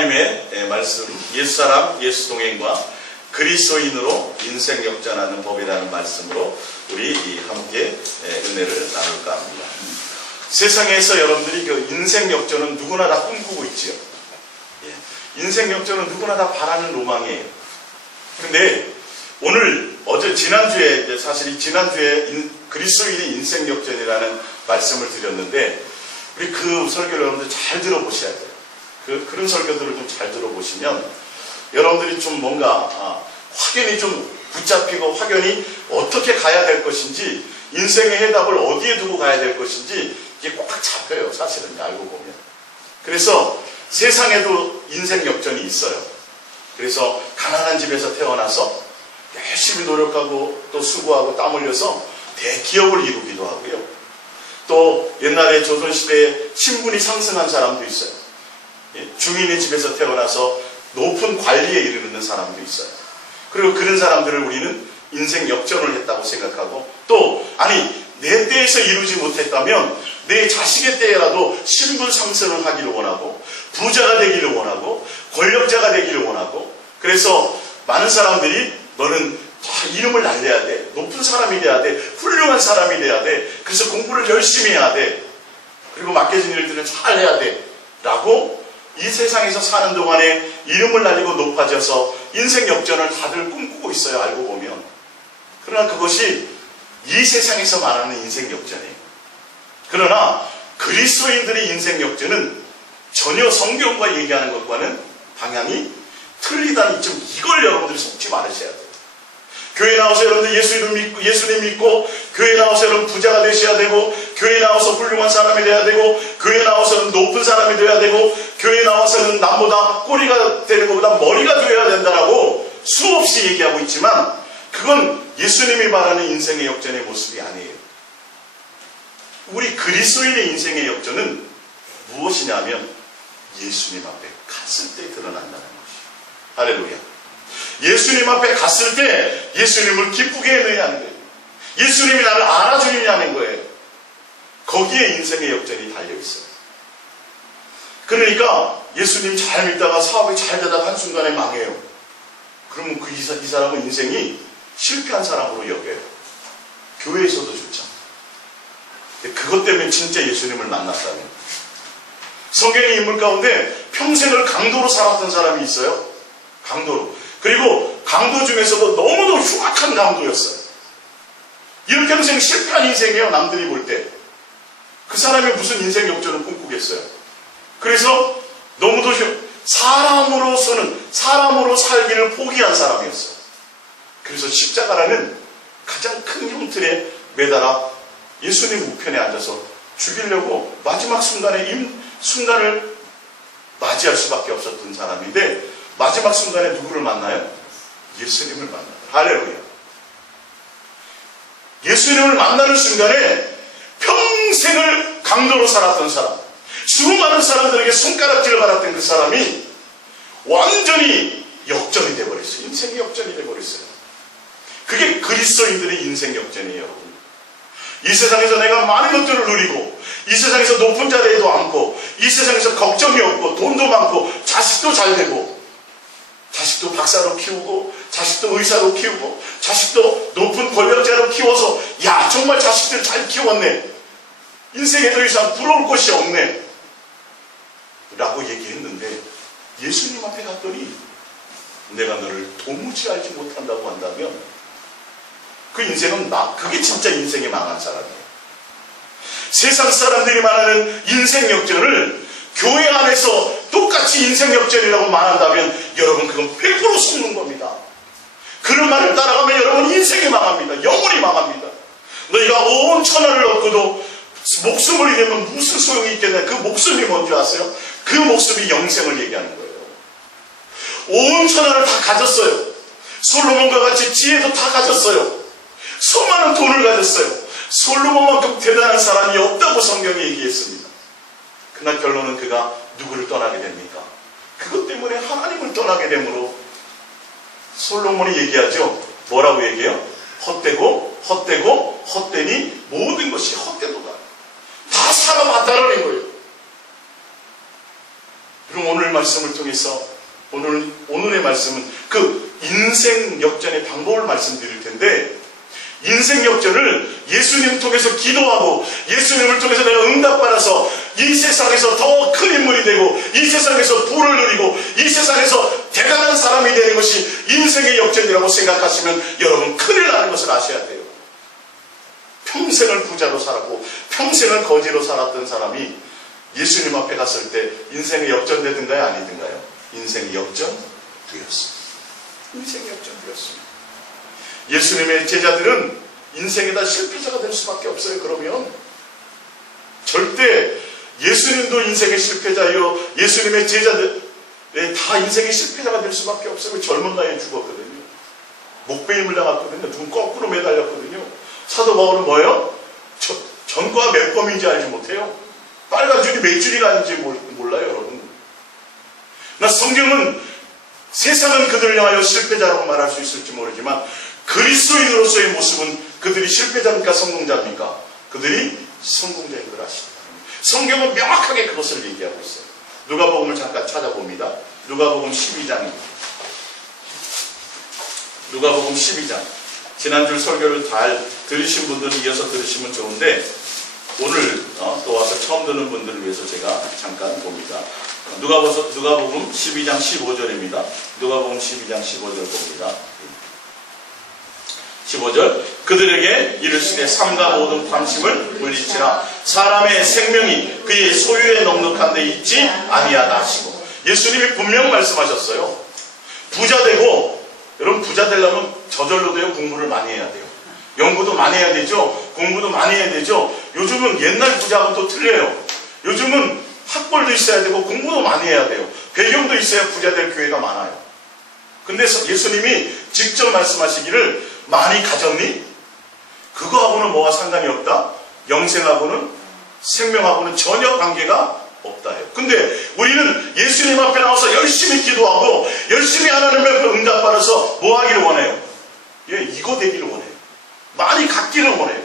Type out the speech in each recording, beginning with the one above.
하나님의 말씀, 옛사람, 예수동행과 그리스도인으로 인생 역전하는 법이라는 말씀으로 우리 함께 은혜를 나눌까 합니다. 세상에서 여러분들이 그 인생 역전은 누구나 다 꿈꾸고 있지요. 인생 역전은 누구나 다 바라는 로망이에요. 근데 오늘 지난주에 그리스도인의 인생 역전이라는 말씀을 드렸는데 우리 그 설교를 여러분들 잘 들어보셔야 돼요. 그런 설교들을 좀 잘 들어보시면 여러분들이 좀 뭔가 확연히 좀 붙잡히고 확연히 어떻게 가야 될 것인지, 인생의 해답을 어디에 두고 가야 될 것인지 이게 꽉 잡혀요. 사실은 알고 보면. 그래서 세상에도 인생 역전이 있어요. 그래서 가난한 집에서 태어나서 열심히 노력하고 또 수고하고 땀 흘려서 대기업을 이루기도 하고요. 또 옛날에 조선시대에 신분이 상승한 사람도 있어요. 중인의 집에서 태어나서 높은 관리에 이르는 사람도 있어요. 그리고 그런 사람들을 우리는 인생 역전을 했다고 생각하고, 또 내 때에서 이루지 못했다면 내 자식의 때라도 신분 상승을 하기를 원하고, 부자가 되기를 원하고, 권력자가 되기를 원하고, 그래서 많은 사람들이 너는 이름을 날려야 돼, 높은 사람이 돼야 돼, 훌륭한 사람이 돼야 돼, 그래서 공부를 열심히 해야 돼, 그리고 맡겨진 일들을 잘 해야 돼 라고 이 세상에서 사는 동안에 이름을 날리고 높아져서 인생 역전을 다들 꿈꾸고 있어요. 알고 보면. 그러나 그것이 이 세상에서 말하는 인생 역전이에요. 그러나 그리스도인들의 인생 역전은 전혀 성경과 얘기하는 것과는 방향이 틀리다는 점, 이걸 여러분들이 속지 말으셔야 돼요. 교회 나와서 여러분들 예수님 믿고 교회 나와서 여러분 부자가 되셔야 되고, 교회 나와서 훌륭한 사람이 돼야 되고, 교회 나와서는 높은 사람이 돼야 되고, 교회 나와서는 남보다 꼬리가 되는 것보다 머리가 되어야 된다라고 수없이 얘기하고 있지만, 그건 예수님이 말하는 인생의 역전의 모습이 아니에요. 우리 그리스도인의 인생의 역전은 무엇이냐면 예수님 앞에 갔을 때 드러난다는 것이에요. 할렐루야. 예수님 앞에 갔을 때 예수님을 기쁘게 해내냐는 거예요. 예수님이 나를 알아주느냐는 거예요. 거기에 인생의 역전이 달려있어요. 그러니까 예수님 잘 믿다가 사업이 잘 되다가 한순간에 망해요. 그러면 이 사람은 인생이 실패한 사람으로 여겨요. 교회에서도 좋죠. 그것 때문에 진짜 예수님을 만났다면. 성경의 인물 가운데 평생을 강도로 살았던 사람이 있어요. 강도로. 그리고 강도 중에서도 너무도 흉악한 강도였어요. 이런 평생 실패한 인생이에요. 남들이 볼 때. 그 사람이 무슨 인생 역전을 꿈꾸겠어요. 그래서 너무도 사람으로 살기를 포기한 사람이었어요. 그래서 십자가라는 가장 큰 형틀에 매달아 예수님 우편에 앉아서 죽이려고 마지막 순간을 맞이할 수밖에 없었던 사람인데, 마지막 순간에 누구를 만나요? 예수님을 만나요. 할렐루야. 예수님을 만나는 순간에 평생을 강도로 살았던 사람, 수많은 사람들에게 손가락질을 받았던 그 사람이 완전히 역전이 되어버렸어요. 인생의 역전이 되어버렸어요. 그게 그리스도인들의 인생 역전이에요, 여러분. 이 세상에서 내가 많은 것들을 누리고, 이 세상에서 높은 자리에도 앉고, 이 세상에서 걱정이 없고, 돈도 많고, 자식도 잘 되고, 자식도 박사로 키우고, 자식도 의사로 키우고, 자식도 높은 권력자로 키워서, 야, 정말 자식들 잘 키웠네, 인생에 더 이상 부러울 것이 없네 라고 얘기했는데, 예수님 앞에 갔더니 내가 너를 도무지 알지 못한다고 한다면 그 인생은 그게 진짜 인생이 망한 사람이에요. 세상 사람들이 말하는 인생 역전을 교회 안에서 똑같이 인생 역전이라고 말한다면 여러분, 그건 100% 속는 겁니다. 그런 말을 따라가면 여러분 인생이 망합니다. 영혼이 망합니다. 너희가 온 천하를 얻고도 목숨을 잃으면 무슨 소용이 있겠냐. 그 목숨이 뭔지 아세요? 그 목숨이 영생을 얘기하는 거예요. 온 천하를 다 가졌어요. 솔로몬과 같이 지혜도 다 가졌어요. 수많은 돈을 가졌어요. 솔로몬만큼 대단한 사람이 없다고 성경이 얘기했습니다. 그러나 결론은 그가 누구를 떠나게 됩니까? 그것 때문에 하나님을 떠나게 되므로 솔로몬이 얘기하죠. 뭐라고 얘기해요? 헛되니 모든 것이 헛되도다. 다 살아봤다라는 거예요. 그럼 오늘 말씀을 통해서 오늘의 말씀은 그 인생 역전의 방법을 말씀드릴 텐데, 인생 역전을 예수님 통해서 기도하고 예수님을 통해서 내가 응답받아서 이 세상에서 더 큰 인물이 되고 이 세상에서 부를 누리고 이 세상에서 대단한 사람이 되는 것이 인생의 역전이라고 생각하시면 여러분 큰일 나는 것을 아셔야 돼요. 평생을 부자로 살았고 평생을 거지로 살았던 사람이 예수님 앞에 갔을 때 인생의 역전되든가요, 아니든가요? 인생의 역전되었습니다. 인생의 역전되었습니다. 예수님의 제자들은 인생에다 실패자가 될 수밖에 없어요. 그러면 절대 예수님도 인생의 실패자요, 예수님의 제자들 다 인생의 실패자가 될 수밖에 없어요. 젊은 나이에 죽었거든요. 목베임을 당했거든요. 누군 거꾸로 매달렸거든요. 사도 바울은 뭐예요? 전과 몇 범인지 알지 못해요. 빨간 줄이 몇 줄이 가는지 몰라요, 여러분. 성경은 세상은 그들을 향하여 실패자라고 말할 수 있을지 모르지만 그리스도인으로서의 모습은 그들이 실패자입니까, 성공자입니까? 그들이 성공자인 걸 아십니다. 성경은 명확하게 그것을 얘기하고 있어요. 누가복음을 잠깐 찾아봅니다. 누가복음 12장입니다. 누가복음 12장. 지난주 설교를 잘 들으신 분들은 이어서 들으시면 좋은데 오늘 또 와서 처음 듣는 분들을 위해서 제가 잠깐 봅니다. 누가복음 12장 15절입니다. 누가복음 12장 15절 봅니다. 15절. 그들에게 이르시되 삼가 모든 탐심을 물리치라. 사람의 생명이 그의 소유에 넉넉한 데 있지 아니하다 하시고, 예수님이 분명 말씀하셨어요. 부자 되고, 여러분 부자 되려면 저절로 돼요? 공부를 많이 해야 돼요? 연구도 많이 해야 되죠? 공부도 많이 해야 되죠? 요즘은 옛날 부자하고 또 틀려요. 요즘은 학벌도 있어야 되고 공부도 많이 해야 돼요. 배경도 있어야 부자 될 교회가 많아요. 근데 예수님이 직접 말씀하시기를 많이 가졌니? 그거하고는 뭐가 상관이 없다? 영생하고는, 생명하고는 전혀 관계가 없다 해요. 근데 우리는 예수님 앞에 나와서 열심히 기도하고 열심히 하나님의 응답받아서 뭐 하기를 원해요? 이거 되기를 원해요. 많이 갖기를 원해요.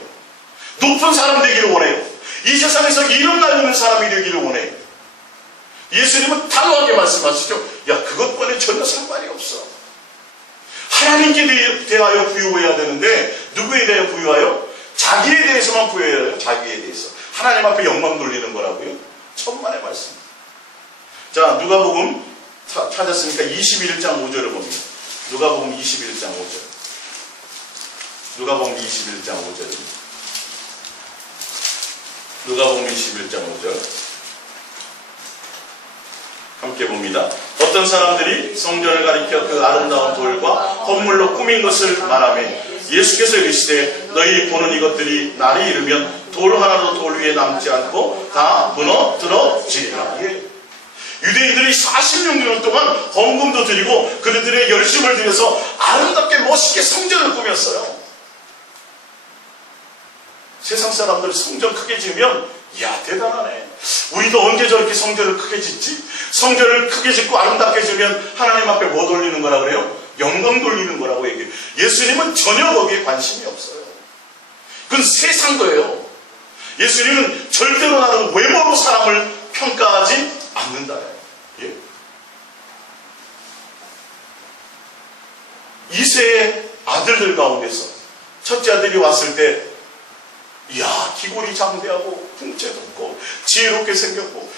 높은 사람 되기를 원해요. 이 세상에서 이름 날리는 사람이 되기를 원해요. 예수님은 단호하게 말씀하시죠. 그것과는 전혀 상관이 없어. 하나님께 대하여 부유해야 되는데 누구에 대하여 부유하여? 자기에 대해서만 부유해야 해요. 자기에 대해서. 하나님 앞에 영광 돌리는 거라고요. 천만의 말씀. 자, 누가복음 찾았으니까 21장 5절을 봅니다. 누가복음 21장 5절. 누가복음 21장 5절입니다. 누가복음 21장 5절. 함께 봅니다. 어떤 사람들이 성전을 가리켜 그 아름다운 돌과 건물로 꾸민 것을 말하며 예수께서 이르시되 너희 보는 이것들이 날이 이르면 돌 하나도 돌 위에 남지 않고 다 무너뜨려지리라. 유대인들이 46년 동안 헌금도 드리고 그들의 열심을 들여서 아름답게 멋있게 성전을 꾸몄어요. 세상 사람들 성전 크게 지으면 대단하네. 우리도 언제 저렇게 성전을 크게 짓지? 성전을 크게 짓고 아름답게 지으면 하나님 앞에 뭐 돌리는 거라 그래요? 영광 돌리는 거라고 얘기해요. 예수님은 전혀 거기에 관심이 없어요. 그건 세상 거예요. 예수님은 절대로 나는 외모로 사람을 평가하지 않는다. 이세의 아들들 가운데서 첫째 아들이 왔을 때 기골이 장대하고 풍채도 없고 지혜롭게 생겼고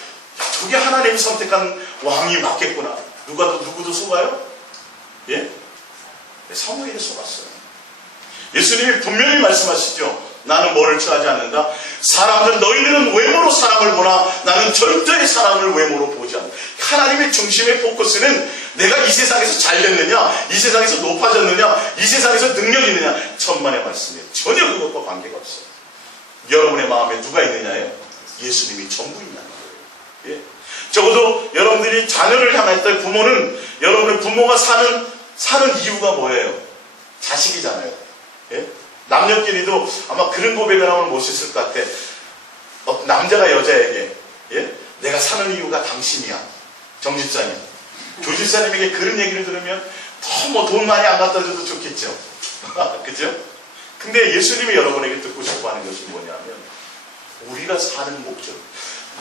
저게 하나님이 선택한 왕이 맞겠구나. 누구도 속아요? 사무엘이 속았어요. 예수님이 분명히 말씀하시죠. 나는 뭐를 취하지 않는다. 너희들은 외모로 사람을 보나 나는 절대의 사람을 외모로 보지 않는다. 하나님의 중심의 포커스는 내가 이 세상에서 잘 됐느냐, 이 세상에서 높아졌느냐, 이 세상에서 능력이 있느냐, 천만의 말씀이에요. 전혀 그것과 관계가 없어요. 여러분의 마음에 누가 있느냐요? 예수님이 전부 있냐는 거예요. 적어도 여러분들이 자녀를 향할 때 부모는, 여러분의 부모가 사는 이유가 뭐예요? 자식이잖아요. 남녀끼리도 아마 그런 고백을 하면 멋있을 것 같아. 남자가 여자에게 내가 사는 이유가 당신이야. 정집사님. 조집사님에게 그런 얘기를 들으면 더 돈 많이 안 갖다 줘도 좋겠죠. 그죠? 근데 예수님이 여러분에게 듣고 싶어 하는 것이 뭐냐면 우리가 사는 목적,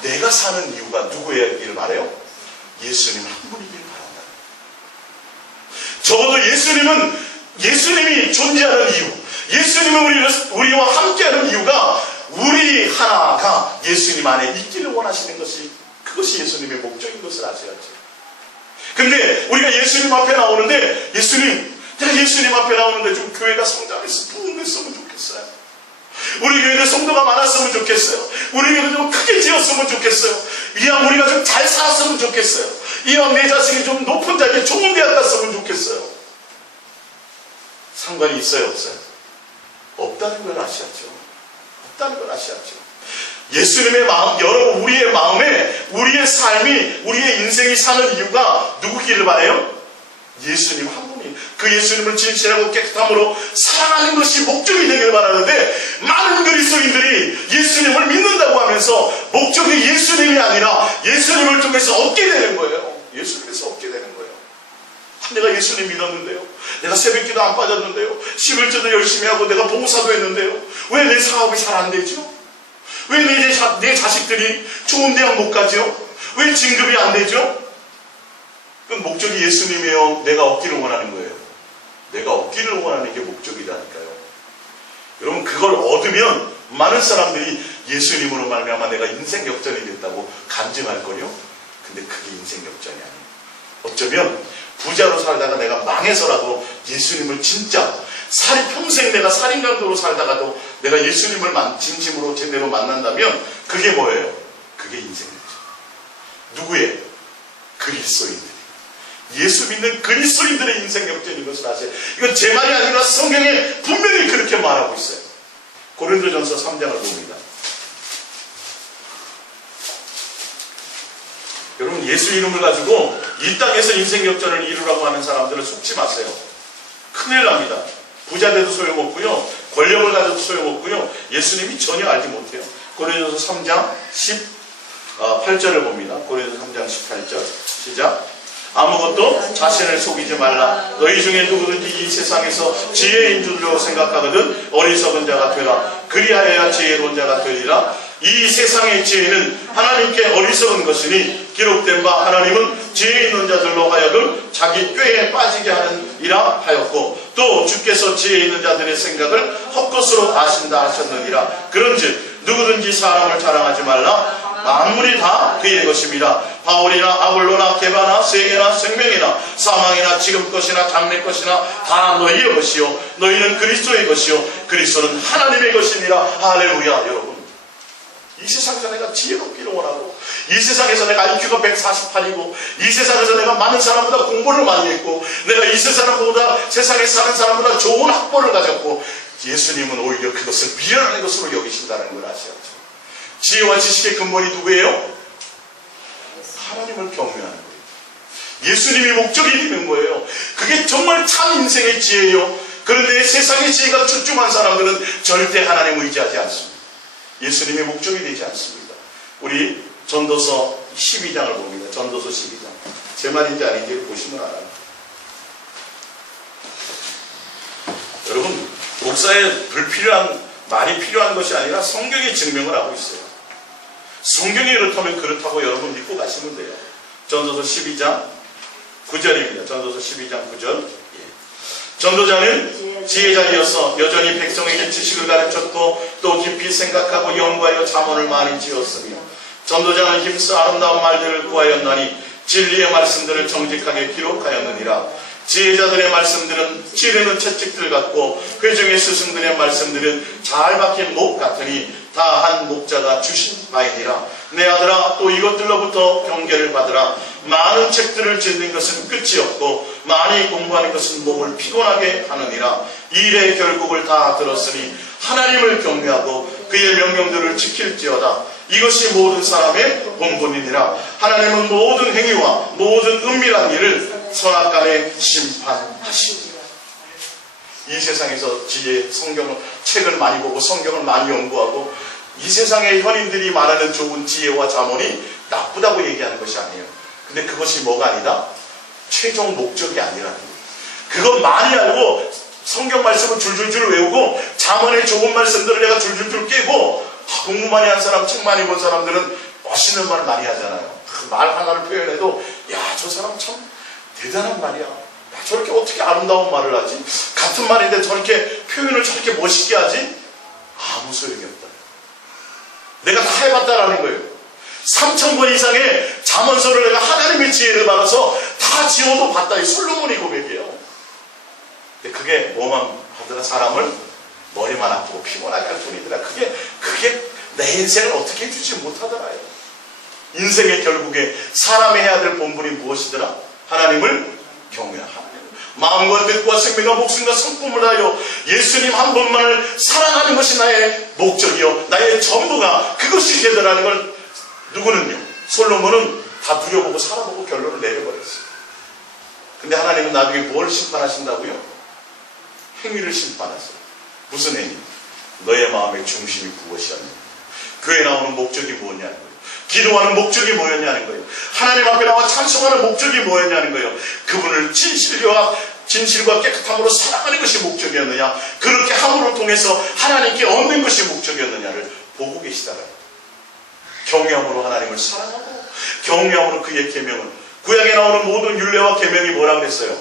내가 사는 이유가 누구이길 바래요? 예수님 한 분이길 바란다. 적어도 예수님이 존재하는 이유, 예수님은 우리와 함께하는 이유가 우리 하나가 예수님 안에 있기를 원하시는 것이, 그것이 예수님의 목적인 것을 아셔야죠. 근데 우리가 예수님 앞에 나오는데, 내가 예수님 앞에 나오는데 좀 교회가 성장해서 부흥했으면 좋겠어요. 우리 교회는 성도가 많았으면 좋겠어요. 우리 교회는 좀 크게 지었으면 좋겠어요. 이왕 우리가 좀 잘 살았으면 좋겠어요. 이왕 내 자식이 좀 높은 자리에 좋은 대학 갔으면 좋겠어요. 상관이 있어요, 없어요? 없다는 걸 아셔야죠. 없다는 걸 아셔야죠. 예수님의 마음, 여러분, 우리의 마음에 우리의 삶이, 우리의 인생이 사는 이유가 누구기를 바라요? 예수님 한 분이. 그 예수님을 진실하고 깨끗함으로 사랑하는 것이 목적이 되길 바라는데, 많은 그리스도인들이 예수님을 믿는다고 하면서 목적이 예수님이 아니라 예수님을 통해서 얻게 되는 거예요. 예수님에서 얻게 되는 거예요. 내가 예수님 믿었는데요, 내가 새벽기도 안 빠졌는데요, 11조도 열심히 하고 내가 봉사도 했는데요, 왜 내 사업이 잘 안 되죠? 왜 내 자식들이 좋은 대학 못 가죠? 왜 진급이 안 되죠? 그 목적이 예수님이에요? 내가 얻기를 원하는 거예요? 내가 얻기를 원하는 게 목적이라니까요. 여러분, 그걸 얻으면 많은 사람들이 예수님으로 말미암아 내가 인생 역전이 됐다고 간증할걸요? 근데 그게 인생 역전이 아니에요. 어쩌면 부자로 살다가 내가 망해서라도 예수님을 진짜 평생 내가 살인강도로 살다가도 내가 예수님을 진심으로 제대로 만난다면 그게 뭐예요? 그게 인생 역전. 누구의? 그리스도인들. 예수 믿는 그리스도인들의 인생 역전인 것을 아세요? 이건 제 말이 아니라 성경에 분명히 그렇게 말하고 있어요. 고린도전서 3장을 봅니다. 여러분, 예수 이름을 가지고 이 땅에서 인생 역전을 이루라고 하는 사람들을 속지 마세요. 큰일 납니다. 부자 돼도 소용없고요, 권력을 가져도 소용없고요, 예수님이 전혀 알지 못해요. 고린도전서 3장 18절을 봅니다. 고린도전서 3장 18절 시작. 아무것도 자신을 속이지 말라. 너희 중에 누구든지 이 세상에서 지혜인 줄로 생각하거든 어리석은 자가 되라. 그리하여야 지혜로운 자가 되리라. 이 세상의 지혜는 하나님께 어리석은 것이니 기록된 바 하나님은 지혜 있는 자들로 하여금 자기 꾀에 빠지게 하느니라 하였고, 또 주께서 지혜 있는 자들의 생각을 헛것으로 아신다 하셨느니라. 그런즉 누구든지 사람을 자랑하지 말라. 만물이 다 그의 것입니다. 바울이나 아볼로나 게바나 세계나 생명이나 사망이나 지금 것이나 장래 것이나 다 너희의 것이요 너희는 그리스도의 것이요 그리스도는 하나님의 것이니라. 할렐루야. 여러분, 이 세상에서 내가 지혜롭기를 원하고, 이 세상에서 내가 IQ가 148이고, 이 세상에서 내가 많은 사람보다 공부를 많이 했고, 내가 이 세상보다 세상에 사는 사람보다 좋은 학벌을 가졌고, 예수님은 오히려 그것을 미련한 것으로 여기신다는 걸 아셔야죠. 지혜와 지식의 근본이 누구예요? 하나님을 경외하는 거예요. 예수님이 목적이 되는 거예요. 그게 정말 참 인생의 지혜예요. 그런데 세상의 지혜가 출중한 사람들은 절대 하나님 의지하지 않습니다. 예수님의 목적이 되지 않습니다. 우리 전도서 12장을 봅니다. 전도서 12장. 제 말인지 아닌지 보시면 알아요. 여러분, 목사의 말이 필요한 것이 아니라 성경이 증명을 하고 있어요. 성경이 그렇다고 여러분 믿고 가시면 돼요. 전도서 12장 9절입니다. 전도서 12장 9절. 전도자는 지혜자이어서 여전히 백성에게 지식을 가르쳤고 또 깊이 생각하고 연구하여 잠언을 많이 지었으며, 전도자는 힘써 아름다운 말들을 구하였나니 진리의 말씀들을 정직하게 기록하였느니라. 지혜자들의 말씀들은 찌르는 채찍들 같고 회중의 스승들의 말씀들은 잘 박힌 목 같으니 다 한 목자가 주신 바이니라. 내 아들아, 또 이것들로부터 경계를 받으라. 많은 책들을 짓는 것은 끝이 없고 많이 공부하는 것은 몸을 피곤하게 하느니라. 일의 결국을 다 들었으니 하나님을 경외하고 그의 명령들을 지킬지어다. 이것이 모든 사람의 본분이니라. 하나님은 모든 행위와 모든 은밀한 일을 선악간에 심판하시니라. 이 세상에서 책을 많이 보고 성경을 많이 연구하고 이 세상의 현인들이 말하는 좋은 지혜와 자문이 나쁘다고 얘기하는 것이 아니에요. 근데 그것이 뭐가 아니다? 최종 목적이 아니라는 거예요. 그거 많이 알고 성경 말씀을 줄줄줄 외우고 자문의 좋은 말씀들을 내가 줄줄줄 깨고 공부 많이 한 사람, 책 많이 본 사람들은 멋있는 말 많이 하잖아요. 그 말 하나를 표현해도 야, 저 사람 참 대단한 말이야. 야, 저렇게 어떻게 아름다운 말을 하지? 같은 말인데 저렇게 표현을 저렇게 멋있게 하지? 아무 소용이 없다. 내가 다 해봤다라는 거예요. 3,000번 이상의 잠언서를 내가 하나님의 지혜를 받아서 다 지어도 봤다. 이 솔로몬의 고백이에요. 근데 그게 뭐만 하더라? 사람을 머리만 아프고 피곤하게 할 뿐이더라. 그게 내 인생을 어떻게 해주지 못하더라요. 인생의 결국에 사람이 해야 될 본분이 무엇이더라? 하나님을 경외하라. 마음과 뜻과 생명과 목숨과 성품을 다하여 예수님 한 분만을 사랑하는 것이 나의 목적이요 나의 전부가 그것이 되더라는 걸 누구는요? 솔로몬은 다 누려보고 살아보고 결론을 내려버렸어요. 근데 하나님은 나중에 뭘 심판하신다고요? 행위를 심판하세요. 무슨 행위? 너의 마음의 중심이 무엇이었냐? 교회 나오는 목적이 뭐냐는 거예요. 기도하는 목적이 뭐였냐는 거예요. 하나님 앞에 나와 찬송하는 목적이 뭐였냐는 거예요. 그분을 진실과 깨끗함으로 사랑하는 것이 목적이었느냐, 그렇게 함으로 통해서 하나님께 얻는 것이 목적이었느냐를 보고 계시다라는 거예요. 경외함으로 하나님을 사랑하고 경외함으로 그의 계명을, 구약에 나오는 모든 율례와 계명이 뭐라 그랬어요?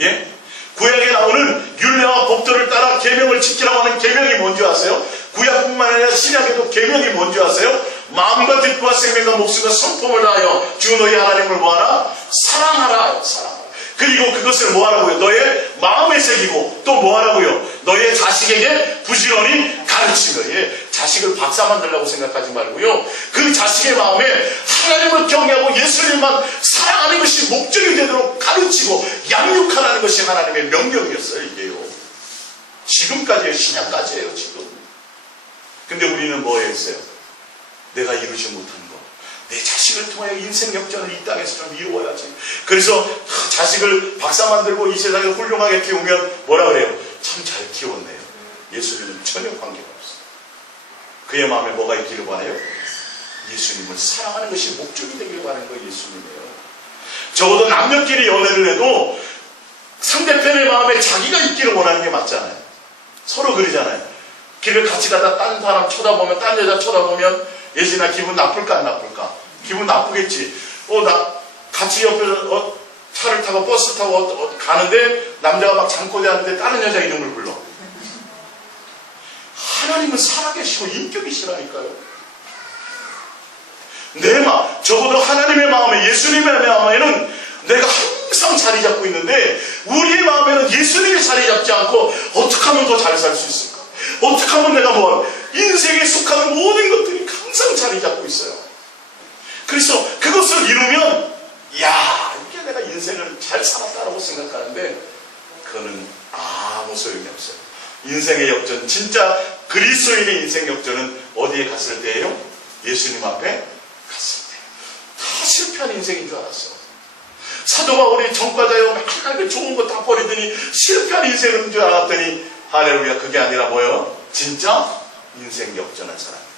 예? 구약에 나오는 율례와 법도를 따라 계명을 지키라고 하는 계명이 뭔지 아세요? 구약뿐만 아니라 신약에도 계명이 뭔지 아세요? 마음과 뜻과 생명과 목숨과 성품을 다하여 주 너희 하나님을 뭐하라? 사랑하라. 사랑하라. 그리고 그것을 뭐하라고요? 너의 마음에 새기고 또 뭐하라고요? 너의 자식에게 부지런히 가르치며. 예, 자식을 박사 만들려고 생각하지 말고요. 그 자식의 마음에 하나님을 경외하고 예수님만 사랑하는 것이 목적이 되도록 가르치고 양육하라는 것이 하나님의 명령이었어요. 이게요. 지금까지예요. 신약까지예요. 지금. 근데 우리는 뭐 했어요? 내가 이루지 못한 거, 내 자식을 통하여 인생 역전을 이 땅에서 좀 이루어야지. 그래서 자식을 박사 만들고 이 세상에 훌륭하게 키우면 뭐라 그래요? 참 잘 키웠네요. 예수님은 전혀 관계가 없어요. 그의 마음에 뭐가 있기를 바라요? 예수님을 사랑하는 것이 목적이 되기를 바라는 거 예수님이에요. 적어도 남녀끼리 연애를 해도 상대편의 마음에 자기가 있기를 원하는 게 맞잖아요. 서로 그러잖아요. 길을 같이 가다 딴 사람 쳐다보면, 딴 여자 쳐다보면 예진아 기분 나쁠까 안 나쁠까? 기분 나쁘겠지. 나 같이 옆에서 차를 타고 버스 타고 가는데 남자가 막 잠꼬대하는데 다른 여자 이름을 불러. 하나님은 살아계시고 인격이시라니까요. 내 마음, 적어도 하나님의 마음에, 예수님의 마음에는 내가 항상 자리 잡고 있는데 우리의 마음에는 예수님이 자리 잡지 않고 어떻게 하면 더 잘 살 수 있을까? 어떻게 하면 내가 인생에 속하는 모든 것들이 항상 자리 잡고 있어요. 그래서 그것을 이루면 야, 이게 내가 인생을 잘 살았다라고 생각하는데 그거는 아무 소용이 없어요. 인생의 역전, 진짜 그리스도인의 인생 역전은 어디에 갔을 때예요? 예수님 앞에 갔을 때. 다 실패한 인생인 줄 알았어요. 사도 바울이 전과자요 맨날 좋은 거 다 버리더니 실패한 인생인 줄 알았더니 할렐루야, 그게 아니라 뭐예요? 진짜 인생 역전한 사람입니다.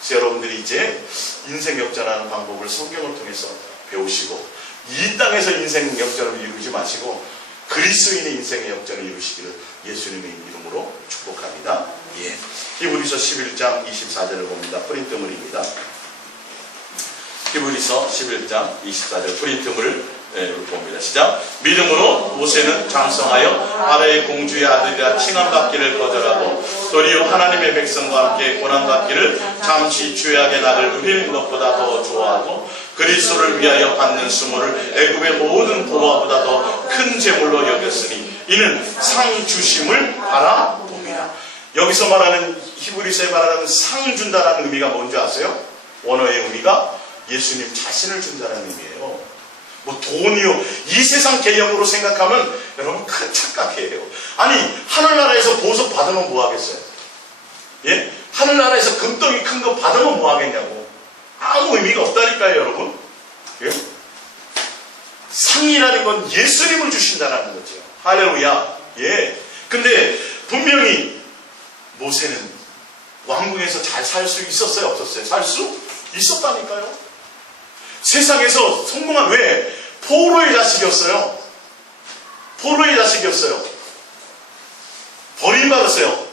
그래서 여러분들이 이제 인생 역전하는 방법을 성경을 통해서 배우시고 이 땅에서 인생 역전을 이루지 마시고 그리스도인의 인생의 역전을 이루시기를 예수님의 이름으로 축복합니다. 예. 히브리서 11장 24절을 봅니다. 프린트물입니다. 히브리서 11장 24절 프린트물을 봅니다. 시작. 믿음으로 모세는 장성하여 아라의 공주의 아들이라 칭함받기를 거절하고 도리어 하나님의 백성과 함께 고난받기를 잠시 죄악의 낙을 누리는 것보다 더 좋아하고 그리스도를 위하여 받는 수모를 애굽의 모든 보화보다 더 큰 재물로 여겼으니 이는 상 주심을 바라봅니다. 여기서 말하는 히브리서에 말하는 상 준다라는 의미가 뭔지 아세요? 원어의 의미가 예수님 자신을 준다는 의미예요. 돈이요, 이 세상 개념으로 생각하면 여러분 큰 착각이에요. 아니, 하늘나라에서 보석 받으면 뭐 하겠어요? 예? 하늘나라에서 금덩이 큰 거 받으면 뭐 하겠냐고. 아무 의미가 없다니까요, 여러분. 예? 상이라는 건 예수님을 주신다는 거죠. 할렐루야. 예. 근데 분명히 모세는 왕궁에서 잘 살 수 있었어요, 없었어요? 살 수 있었다니까요. 세상에서 성공한, 왜? 포로의 자식이었어요. 포로의 자식이었어요. 버림받았어요.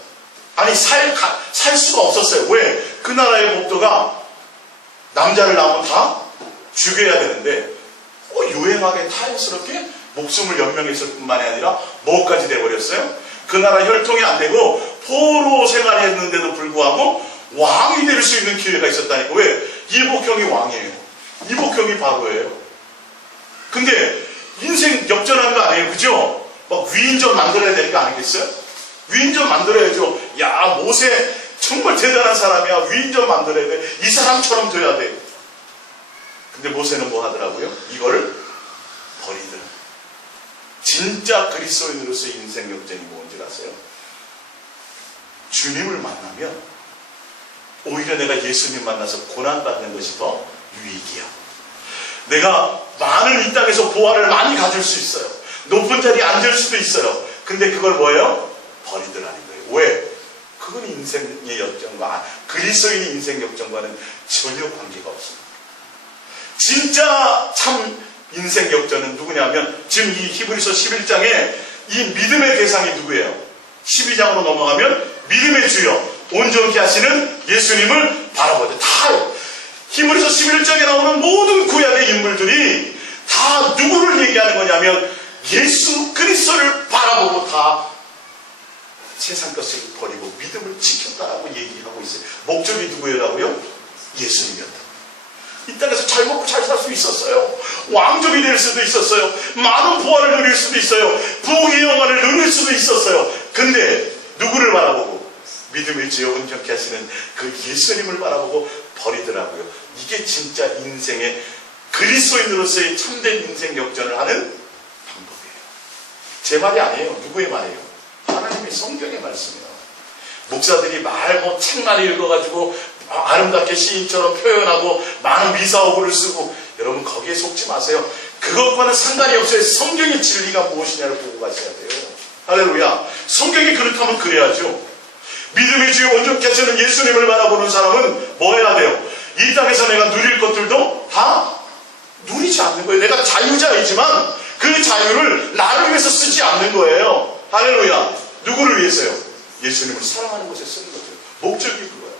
아니, 살 수가 없었어요. 왜? 그 나라의 법도가 남자를 낳으면 다 죽여야 되는데 유행하게 자연스럽게 목숨을 연명했을 뿐만이 아니라 뭐까지 돼버렸어요? 그 나라 혈통이 안 되고 포로 생활했는데도 불구하고 왕이 될 수 있는 기회가 있었다니까. 왜? 이복형이 왕이에요. 이복형이 바보예요. 근데 인생 역전한 거 아니에요, 그죠? 막 위인전 만들어야 되는 거 아니겠어요? 위인전 만들어야죠. 야, 모세 정말 대단한 사람이야. 위인전 만들어야 돼. 이 사람처럼 돼야 돼. 근데 모세는 뭐 하더라고요? 이걸 버리더라. 진짜 그리스도인으로서의 인생 역전이 뭔지 아세요? 주님을 만나면 오히려 내가 예수님 만나서 고난받는 것이 더 유익이야. 내가 많은 이 땅에서 보화를 많이 가질 수 있어요. 높은 자리에 앉을 수도 있어요. 근데 그걸 뭐예요? 버리더라는 거예요. 왜? 그건 인생의 역전과 그리스도인의 인생 역전과는 전혀 관계가 없습니다. 진짜 참 인생 역전은 누구냐면 지금 이 히브리서 11장에 이 믿음의 대상이 누구예요? 12장으로 넘어가면 믿음의 주여 온전케 하시는 예수님을 바라보자. 다 히브리서 11장에 나오는 모든 구약의 인물들이 다 누구를 얘기하는 거냐면 예수 그리스도를 바라보고 다 세상 것을 버리고 믿음을 지켰다라고 얘기하고 있어요. 목적이 누구였다고요? 예수님이었다. 이 땅에서 잘 먹고 잘 살 수 있었어요. 왕족이 될 수도 있었어요. 많은 부활을 누릴 수도 있어요. 부귀의 영화를 누릴 수도 있었어요. 근데 누구를 바라보고? 믿음의 주여 온전케 하시는 그 예수님을 바라보고 버리더라고요. 이게 진짜 인생의 그리스도인으로서의 참된 인생 역전을 하는 방법이에요. 제 말이 아니에요. 누구의 말이에요? 하나님의 성경의 말씀이에요. 목사들이 책만 읽어가지고 아름답게 시인처럼 표현하고 많은 미사오구를 쓰고 여러분 거기에 속지 마세요. 그것과는 상관이 없어요. 성경의 진리가 무엇이냐를 보고 가셔야 돼요. 할렐루야. 성경이 그렇다면 그래야죠. 믿음의 주여 온전케 하시는 예수님을 바라보는 사람은 뭐 해야 돼요? 이 땅에서 내가 누릴 것들도 다 누리지 않는 거예요. 내가 자유자이지만 그 자유를 나를 위해서 쓰지 않는 거예요. 할렐루야. 누구를 위해서요? 예수님을 사랑하는 것에 쓰는 거죠. 목적이 그거예요.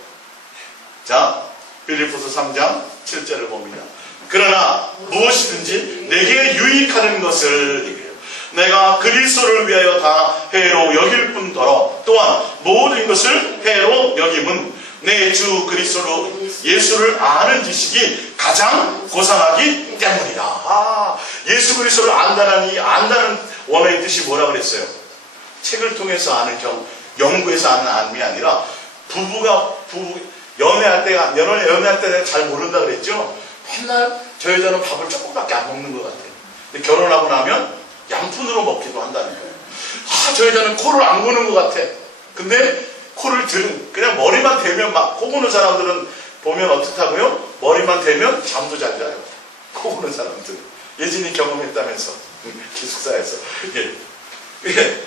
자, 빌립보서 3장 7절을 봅니다. 그러나 무엇이든지 내게 유익하는 것을 얘기해요. 내가 그리스도를 위하여 다 해로 여길 뿐더러 또한 모든 것을 해로 여김은 내 주 그리스도로 예수를 아는 지식이 가장 고상하기 때문이다. 예수 그리스도를 안다는 원어의 뜻이 뭐라 그랬어요? 책을 통해서 아는 연구해서 아는 안이 아니라 연애할 때 내가 잘 모른다 그랬죠? 맨날 저 여자는 밥을 조금밖에 안 먹는 것 같아요. 근데 결혼하고 나면 양푼으로 먹기도 한다는 거예요. 저 여자는 코를 안 고는 것 같아. 근데 코를 그냥 머리만 대면 코 고는 사람들은 보면 어떻다고요? 머리만 대면 잠도 잘 자요. 코 고는 사람들. 예진이 경험했다면서. 기숙사에서. 예.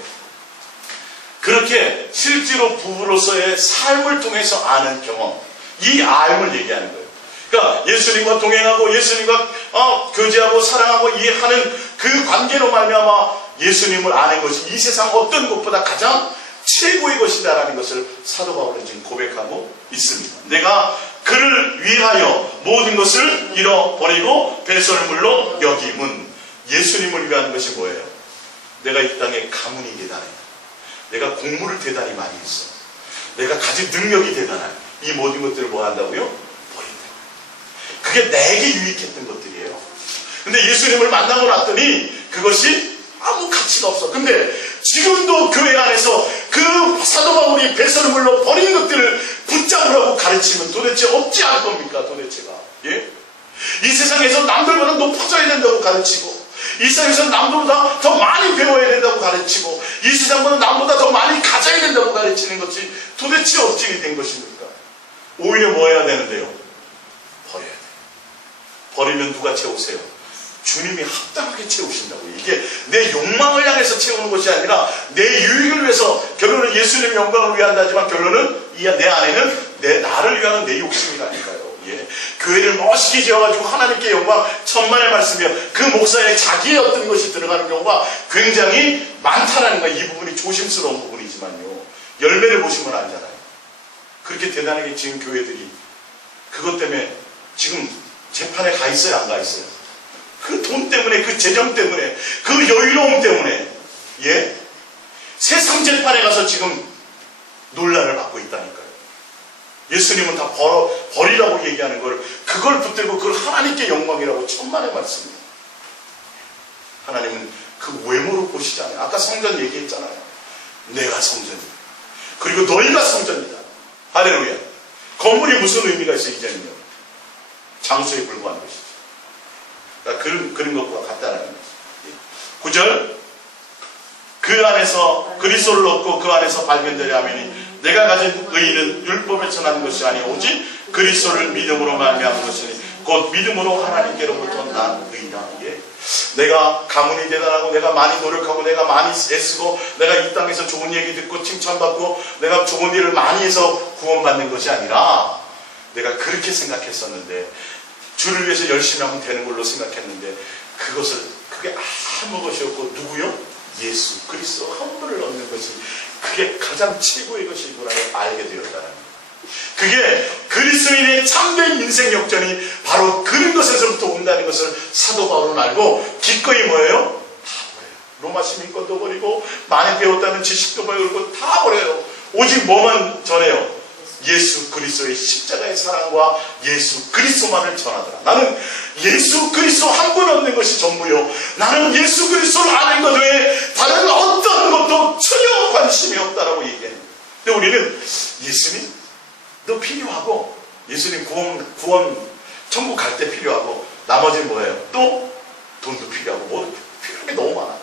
그렇게 실제로 부부로서의 삶을 통해서 아는 경험, 이 알을 얘기하는 거예요. 그러니까 예수님과 동행하고 예수님과 교제하고 사랑하고 이해하는 그 관계로 말미암아 예수님을 아는 것이 이 세상 어떤 것보다 가장 최고의 것이다라는 것을 사도 바울은 지금 고백하고 있습니다. 내가 그를 위하여 모든 것을 잃어버리고 배설물로 여김은 예수님을 위한 것이 뭐예요? 내가 이 땅에 가문이 대단해. 내가 공부를 대단히 많이 했어. 내가 가진 능력이 대단한 이 모든 것들을 뭐 한다고요? 버린다. 그게 내게 유익했던 것들이에요. 근데 예수님을 만나고 났더니 그것이 아무 가치가 없어. 근데 지금도 교회 안에서 그 사도 바울이 배설물로 버린 것들을 붙잡으라고 가르치면 도대체 어찌 할 겁니까? 도대체가. 예? 이 세상에서 남들보다 높아져야 된다고 가르치고 이 세상에서 남들보다 더 많이 배워야 된다고 가르치고 이 세상보다 남보다 더 많이 가져야 된다고 가르치는 것이 도대체 어찌 된 것입니까? 오히려 뭐 해야 되는데요? 버려야 돼요. 버리면 누가 채우세요? 주님이 합당하게 채우신다고. 이게 내 욕망을 향해서 채우는 것이 아니라 내 유익을 위해서, 결론은 예수님의 영광을 위한다지만 결론은 내 안에는 나를 위하는 내 욕심이라니까요. 예. 교회를 멋있게 지어가지고 하나님께 영광, 천만의 말씀이요. 그 목사의 자기의 어떤 것이 들어가는 경우가 굉장히 많다라는 거예요. 이 부분이 조심스러운 부분이지만요. 열매를 보시면 알잖아요. 그렇게 대단하게 지은 교회들이 그것 때문에 지금 재판에 가 있어요, 안 가 있어요? 그 돈 때문에, 그 재정 때문에, 그 여유로움 때문에, 예? 세상 재판에 가서 지금 논란을 받고 있다니까요. 예수님은 다 버리라고 얘기하는 걸, 그걸 붙들고 그걸 하나님께 영광이라고 천만의 말씀이에요. 하나님은 그 외모로 보시잖아요. 아까 성전 얘기했잖아요. 내가 성전이다. 그리고 너희가 성전이다. 할렐루야. 건물이 무슨 의미가 있어요, 이제는요? 장소에 불과한 것이죠. 그러니까 그런 것과 같다는 거죠. 9절. 그 안에서 그리스도를 얻고 그 안에서 발견되려 하매니 내가 가진 의의는 율법에서 난 것이 아니 오직 그리스도를 믿음으로 말미암은 것이니 곧 믿음으로 하나님께로부터 난 의다. 예. 내가 가문이 대단하고 내가 많이 노력하고 내가 많이 애쓰고 내가 이 땅에서 좋은 얘기 듣고 칭찬받고 내가 좋은 일을 많이 해서 구원받는 것이 아니라 내가 그렇게 생각했었는데 주를 위해서 열심히 하면 되는 걸로 생각했는데 그게 아무것이 없고 누구요? 예수 그리스도 한 분을 얻는 것이 그게 가장 최고의 것이구나를 알게 되었다는 거예요. 그게 그리스도인의 참된 인생 역전이 바로 그런 것에서부터 온다는 것을 사도 바울은 알고 기꺼이 뭐예요? 다 버려요. 로마 시민권도 버리고 많이 배웠다는 지식도 버리고 다 버려요. 오직 뭐만 전해요? 예수 그리스도의 십자가의 사랑과 예수 그리스도만을 전하더라. 나는 예수 그리스도 한 분 얻는 것이 전부요. 나는 예수 그리스도를 아는 것 외에 다른 어떤 것도 전혀 관심이 없다라고 얘기해요. 근데 우리는 예수님도 필요하고 예수님 구원 천국 갈 때 필요하고 나머지는 뭐예요? 또 돈도 필요하고 뭐 필요한 게 너무 많아요.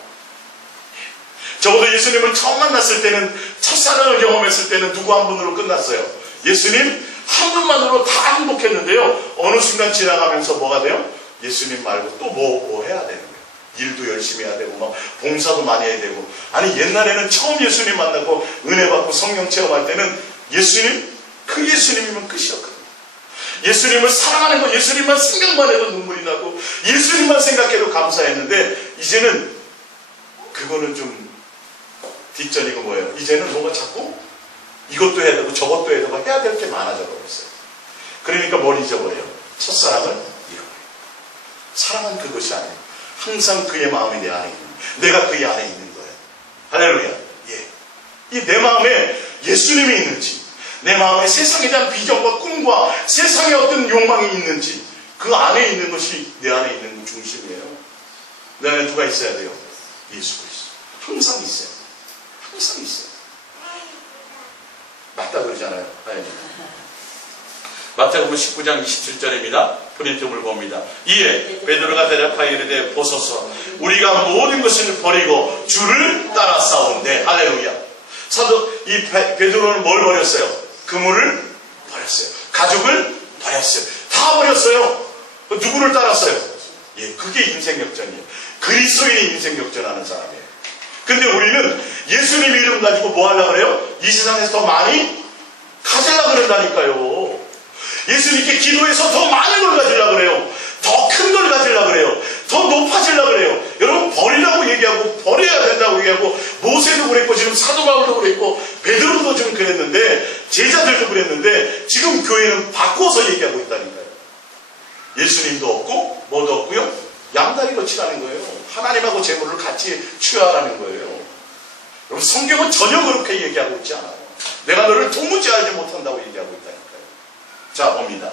적어도 예수님을 처음 만났을 때는 첫사랑을 경험했을 때는 누구 한 분으로 끝났어요. 예수님 한 분만으로 다 행복했는데요. 어느 순간 지나가면서 뭐가 돼요? 예수님 말고 또 뭐 해야 되는 거예요. 일도 열심히 해야 되고 막 봉사도 많이 해야 되고. 아니 옛날에는 처음 예수님 만나고 은혜 받고 성령 체험할 때는 예수님 그 예수님이면 끝이었거든요. 예수님을 사랑하는 거 예수님만 생각만 해도 눈물이 나고 예수님만 생각해도 감사했는데 이제는 그거는 좀 뒷전이고 뭐예요? 이제는 뭔가 자꾸 이것도 해야 되고 저것도 해야 되고 해야 될 게 많아져 버렸어요. 그러니까 뭘 잊어버려요? 첫사랑을 잃어버려요. 사랑은 그것이 아니에요. 항상 그의 마음이 내 안에 있는 거예요. 내가 그의 안에 있는 거예요. 할렐루야. 예. 이 내 마음에 예수님이 있는지 내 마음에 세상에 대한 비전과 꿈과 세상에 어떤 욕망이 있는지 그 안에 있는 것이 내 안에 있는 중심이에요. 내 안에 누가 있어야 돼요? 예수 그리스도. 항상 있어요. 항상 있어요. 맞다 그러잖아요. 마태복음 19장 27절입니다. 프린트물 봅니다. 이에 베드로가 대답하여 이르되 보소서 우리가 모든 것을 버리고 주를 따라 싸운대. 할렐루야. 사도 이 베드로는 뭘 버렸어요? 그물을 버렸어요. 가족을 버렸어요. 다 버렸어요. 누구를 따랐어요? 예, 그게 인생 역전이에요. 그리스도인이 인생 역전하는 사람이에요. 근데 우리는 예수님 이름 가지고 뭐 하려고 그래요? 이 세상에서 더 많이 가지려고 그런다니까요. 예수님께 기도해서 더 많은 걸 가지려고 그래요. 더 큰 걸 가지려고 그래요. 더 높아지려고 그래요. 여러분 버리라고 얘기하고 버려야 된다고 얘기하고 모세도 그랬고 지금 사도 바울도 그랬고 베드로도 좀 그랬는데 제자들도 그랬는데 지금 교회는 바꿔서 얘기하고 있다니까요. 예수님도 없고 뭐도 없고요. 양다리로 치라는 거예요. 하나님하고 재물을 같이 취하라는 거예요. 여러분 성경은 전혀 그렇게 얘기하고 있지 않아요. 내가 너를 도무지 알지 못한다고 얘기하고 있다니까요. 자 봅니다.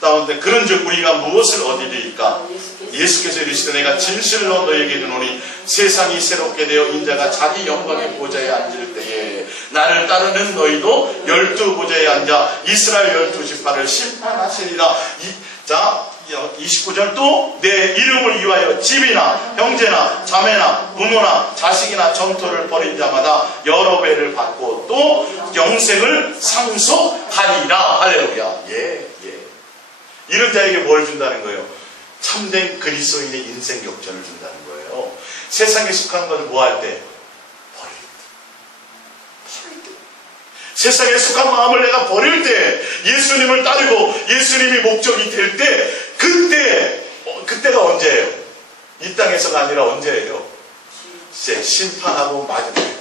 다운데 그런즉 우리가 무엇을 얻으리이까? 예수께서 이르시되 내가 진실로 너에게 이르노니 세상이 새롭게 되어 인자가 자기 영광의 보좌에 앉을 때에 나를 따르는 너희도 12보좌에 앉아 이스라엘 12지파를 심판하시리라. 자 29절 또 내 이름을 위하여 집이나 형제나 자매나 부모나 자식이나 정토를 벌인 자마다 여러 배를 받고 또 영생을 상속하리라. 할렐루야. 예. 이런 자에게 뭘 준다는 거예요? 참된 그리스도인의 인생 역전을 준다는 거예요. 세상에 속한 것을 뭐 할 때? 버릴 때. 세상에 속한 마음을 내가 버릴 때, 예수님을 따르고 예수님이 목적이 될 때, 그때가 언제예요? 이 땅에서가 아니라 언제예요? 심판하고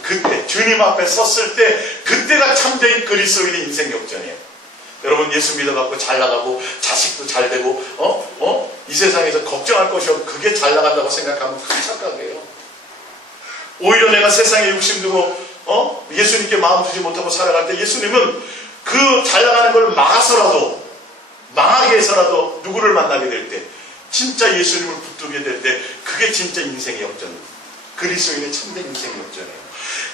그때 주님 앞에 섰을 때 그때가 참된 그리스도인의 인생 역전이에요. 여러분 예수 믿어갖고 잘 나가고 자식도 잘 되고 이 세상에서 걱정할 것이 없고 그게 잘 나간다고 생각하면 큰 착각이에요. 오히려 내가 세상에 욕심두고 예수님께 마음 두지 못하고 살아갈 때 예수님은 그 잘 나가는 걸 막아서라도 망하게 해서라도 누구를 만나게 될 때 진짜 예수님을 붙들게 될 때 그게 진짜 인생의 역전입니다. 그리스도인의 참된 인생의 역전이에요.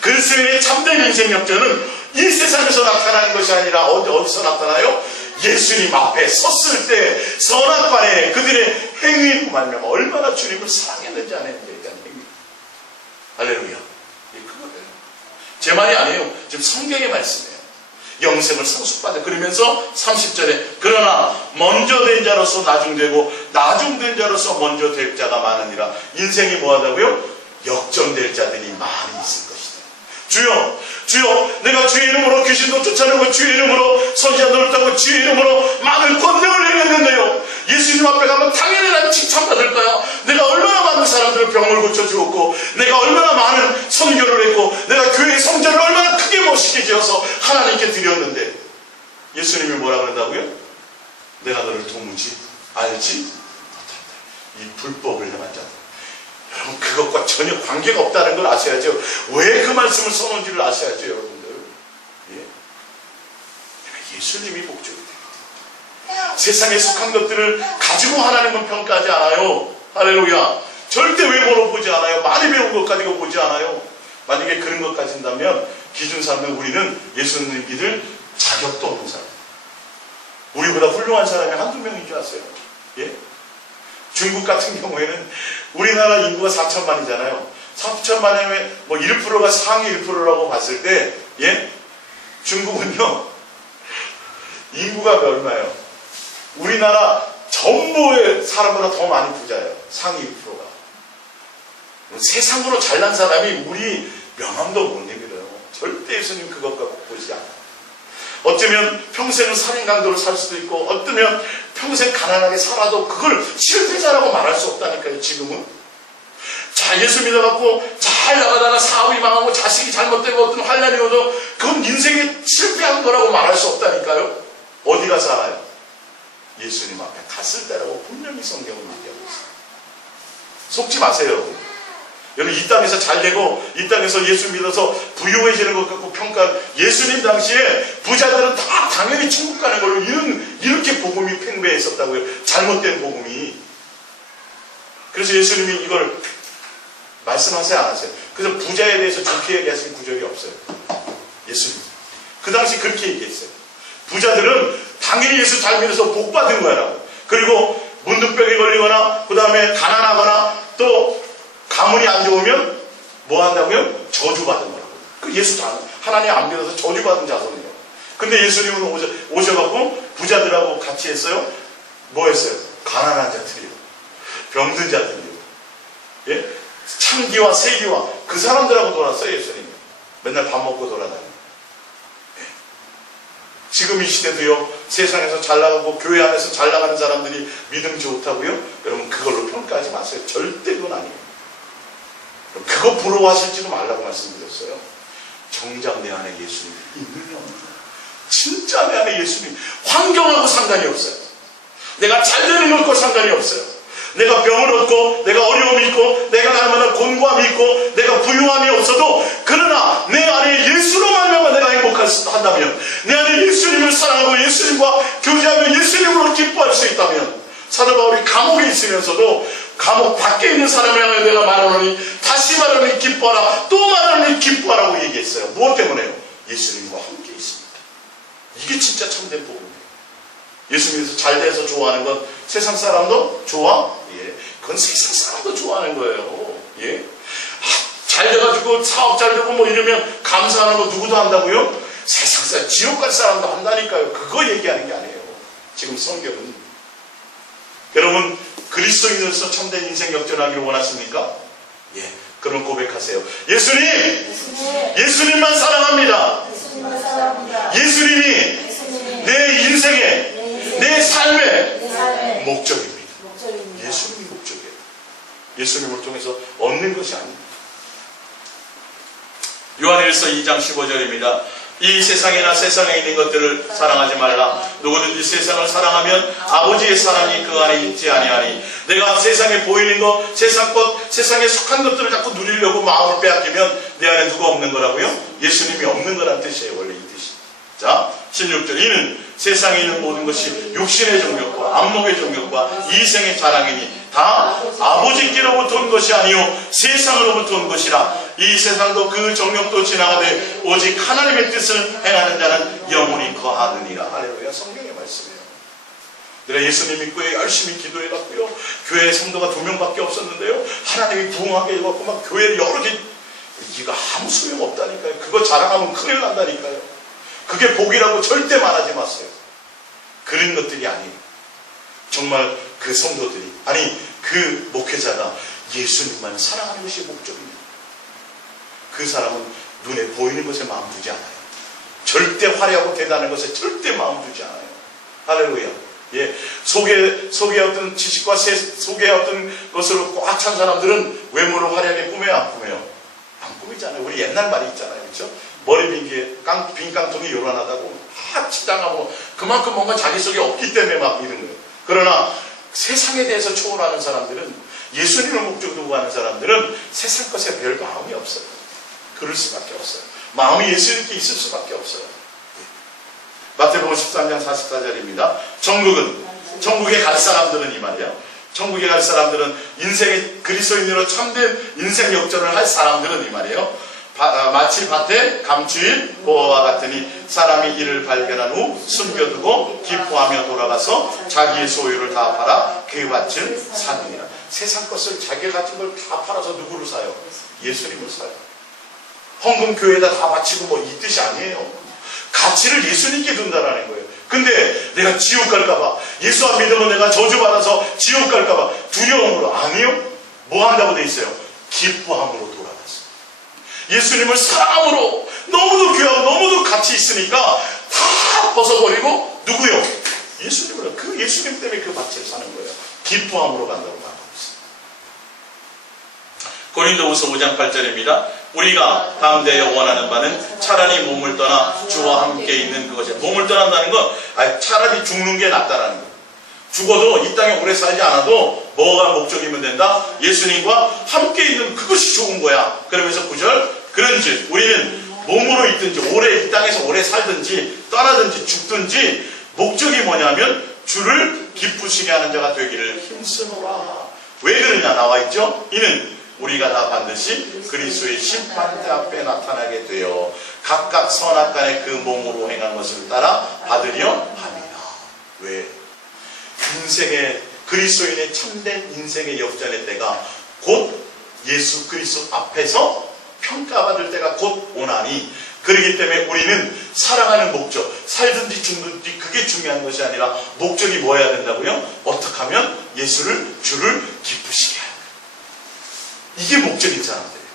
그리스도인의 참된 인생 역전은 이 세상에서 나타나는 것이 아니라 어디서 나타나요? 예수님 앞에 섰을 때 선악관에 그들의 행위로 말미암아 얼마나 주님을 사랑했는지 안 했는지에 대한 행위. 할렐루야. 그거예요. 제 말이 아니에요. 지금 성경의 말씀이에요. 영생을 상속받아. 그러면서 30절에 그러나 먼저 된 자로서 나중되고 나중된 자로서 먼저 될 자가 많으니라. 인생이 뭐하다고요? 역전될 자들이 많이 있을 것이다. 주여, 주여, 내가 주의 이름으로 귀신도 쫓아내고 주의 이름으로 선지자 노릇하고 주의 이름으로 많은 권능을 행했는데요. 예수님 앞에 가면 당연히 난 칭찬받을 거야. 내가 얼마나 많은 사람들을 병을 고쳐주었고 내가 얼마나 많은 선교를 했고 내가 교회의 성전을 얼마나 크게 멋있게 지어서 하나님께 드렸는데 예수님이 뭐라 그런다고요? 내가 너를 도무지 알지 못한다. 이 불법을 행한 자들. 여러분 그것과 전혀 관계가 없다는 걸 아셔야죠. 왜 그 말씀을 써놓은지를 아셔야죠. 여러분들. 예수님이 목적이 됩니다. 세상에 속한 것들을 가지고 하나님은 평가하지 않아요. 할렐루야. 절대 외모로 보지 않아요. 많이 배운 것 가지고 보지 않아요. 만약에 그런 것 가진다면 기준 삼는 우리는 예수님 믿을 자격도 없는 사람. 우리보다 훌륭한 사람이 한두 명인 줄 아세요? 예? 중국 같은 경우에는 우리나라 인구가 4천만이잖아요. 4천만에 뭐 1%가 상위 1%라고 봤을 때, 예? 중국은요, 인구가 얼마예요? 우리나라 전부의 사람보다 더 많이 부자예요. 상위 1%가. 세상으로 잘난 사람이 우리 명함도 못 내밀어요. 절대 예수님 그것 갖고 보지 않아요. 어쩌면 평생을 살인 강도로 살 수도 있고 어쩌면 평생 가난하게 살아도 그걸 실패자라고 말할 수 없다니까요. 지금은 자 예수 믿어갖고 잘 나가다가 사업이 망하고 자식이 잘못되고 어떤 환란이 오도 그건 인생에 실패한 거라고 말할 수 없다니까요. 어디 가서 알아요? 예수님 앞에 갔을 때라고 분명히 성경은 얘기하고 있어요. 속지 마세요. 여러분 이 땅에서 잘 되고 이 땅에서 예수 믿어서 부유해지는 것 같고 평가 예수님 당시에 부자들은 다 당연히 천국 가는 걸로 이렇게 복음이 팽배해 있었다고요. 잘못된 복음이. 그래서 예수님이 이걸 말씀하세요 안 하세요? 그래서 부자에 대해서 좋게 얘기하신 구절이 없어요. 예수님 그 당시 그렇게 얘기했어요. 부자들은 당연히 예수 잘 믿어서 복 받은 거라고. 그리고 문둥병에 걸리거나 그 다음에 가난하거나 또 가문이 안 좋으면 뭐 한다고요? 저주받은 거라고. 그 예수 하나님 안 믿어서 저주받은 자손이에요. 근데 예수님은 오셔갖고 부자들하고 같이 했어요. 뭐 했어요? 가난한 자들이요. 병든 자들이요. 예? 창기와 세기와 그 사람들하고 돌았어요. 예수님이. 맨날 밥 먹고 돌아다니고. 예. 지금 이 시대도요. 세상에서 잘 나가고 교회 안에서 잘 나가는 사람들이 믿음 좋다고요? 여러분 그걸로 평가하지 마세요. 절대 그건 아니에요. 그거 부러워하실지도 말라고 말씀드렸어요. 정작 내 안에 예수님이 있느냐 없느냐. 진짜 내 안에 예수님. 환경하고 상관이 없어요. 내가 잘 되는 것과 상관이 없어요. 내가 병을 얻고 내가 어려움이 있고 내가 날마다 곤고함이 있고 내가 부유함이 없어도 그러나 내 안에 예수로 말미암아 내가 행복한다면 내 안에 예수님을 사랑하고 예수님과 교제하며 예수님으로 기뻐할 수 있다면 사도 바울이 감옥에 있으면서도 감옥 밖에 있는 사람을 향해 내가 말하노니 다시 말하노니 기뻐하라 또 말하노니 기뻐하라고 얘기했어요. 무엇 때문에요? 예수님과 함께 있습니다. 이게 진짜 참된 복음이에요. 예수 믿어서 잘 돼서 좋아하는 건 세상 사람도 좋아? 예. 그건 세상 사람도 좋아하는 거예요. 예. 잘 돼가지고 사업 잘 되고 뭐 이러면 감사하는 거 누구도 한다고요? 세상 사람, 지옥 갈 사람도 한다니까요. 그거 얘기하는 게 아니에요. 지금 성경은. 여러분 그리스도인으로서 참된 인생 역전하기를 원하십니까? 예. 그러면 고백하세요. 예수님만 사랑합니다. 예수님이 내 인생의 내 삶의 목적입니다. 예수님이 목적이에요. 예수님을 통해서 얻는 것이 아닙니다. 요한일서 2장 15절입니다. 이 세상이나 세상에 있는 것들을 사랑하지 말라. 누구든지 세상을 사랑하면 아버지의 사랑이 그 안에 있지 아니하니. 내가 세상에 보이는 것, 세상 것, 세상에 속한 것들을 자꾸 누리려고 마음을 빼앗기면 내 안에 누가 없는 거라고요? 예수님이 없는 거란 뜻이에요. 원래 이 뜻이. 자, 16절. 이는 세상에 있는 모든 것이 육신의 정욕과 안목의 정욕과 이생의 자랑이니 다 아버지께로부터 온 것이 아니요 세상으로부터 온 것이라. 이 세상도 그 정욕도 지나가되 오직 하나님의 뜻을 행하는 자는 영원히 거하느니라. 할렐루야. 성경의 말씀이에요. 내가 예수님 믿고 열심히 기도해봤고요. 교회 성도가 2명밖에 없었는데요. 하나님이 부흥하게 해갖고 막 교회를 여러 개. 이거 아무 소용없다니까요. 그거 자랑하면 큰일 난다니까요. 그게 복이라고 절대 말하지 마세요. 그런 것들이 아니에요. 정말 그 성도들이, 아니 그 목회자가 예수님만 사랑하는 것이 목적입니다. 그 사람은 눈에 보이는 것에 마음 두지 않아요. 절대 화려하고 대단한 것에 절대 마음 두지 않아요. 할렐루야. 예, 속에 어떤 지식과 속에 어떤 것으로 꽉 찬 사람들은 외모를 화려하게 꾸며요, 안 꾸며요? 안 꾸미잖아요. 우리 옛날 말이 있잖아요, 그렇죠? 머리 빈 깡통이 요란하다고 막 치장하고 그만큼 뭔가 자기 속에 없기 때문에 막 이런 거예요. 그러나 세상에 대해서 초월하는 사람들은, 예수님을 목적으로 구하는 사람들은 세상 것에 별 마음이 없어요. 그럴 수밖에 없어요. 마음이 예수님께 있을 수밖에 없어요. 마태복음 13장 44절입니다. 천국에 갈 사람들은 이 말이에요. 천국에 갈 사람들은 인생의 그리스도인으로 참된 인생 역전을 할 사람들은 이 말이에요. 마치 밭에 감추인 보화와 같으니 사람이 이를 발견한 후 숨겨두고 기뻐하며 돌아가서 자기의 소유를 다 팔아 그 밭을 사느니라. 세상 것을 자기가 가진 걸 다 팔아서 누구를 사요? 예수님을 사요. 헌금 교회에다 다 바치고 뭐 이 뜻이 아니에요. 가치를 예수님께 둔다라는 거예요. 근데 내가 지옥 갈까봐, 예수 안 믿으면 내가 저주받아서 지옥 갈까봐 두려움으로, 아니요. 뭐 한다고 돼 있어요? 기뻐함으로 돌아갔어요. 예수님을 사랑함으로, 너무도 귀하고 너무도 가치 있으니까 다 벗어버리고 누구요? 예수님을, 그 예수님 때문에 그 밭을 사는 거예요. 기뻐함으로 간다고 말하고 있어요. 고린도후서 5장 8절입니다. 우리가 담대하여 원하는 바는 차라리 몸을 떠나 주와 함께 있는 그것이에요. 몸을 떠난다는 건 차라리 죽는 게 낫다라는 거예요. 죽어도 이 땅에 오래 살지 않아도 뭐가 목적이면 된다? 예수님과 함께 있는 그것이 좋은 거야. 그러면서 9절, 그런즉 우리는 몸으로 있든지 이 땅에서 오래 살든지 떠나든지 죽든지 목적이 뭐냐면 주를 기쁘시게 하는 자가 되기를 힘쓰노라. 왜 그러냐 나와 있죠? 이는 우리가 다 반드시 그리스도의 심판대 앞에 나타나게 되어 각각 선악간에 그 몸으로 행한 것을 따라 받으려 합니다. 왜? 인생의 그리스도인의 참된 인생의 역전의 때가 곧 예수 그리스도 앞에서 평가받을 때가 곧 오나니, 그렇기 때문에 우리는 살아가는 목적, 살든지 죽든지 그게 중요한 것이 아니라 목적이 뭐여야 된다고요? 어떻게 하면 주를 기쁘시게 하는, 이게 목적인 사람들이에요.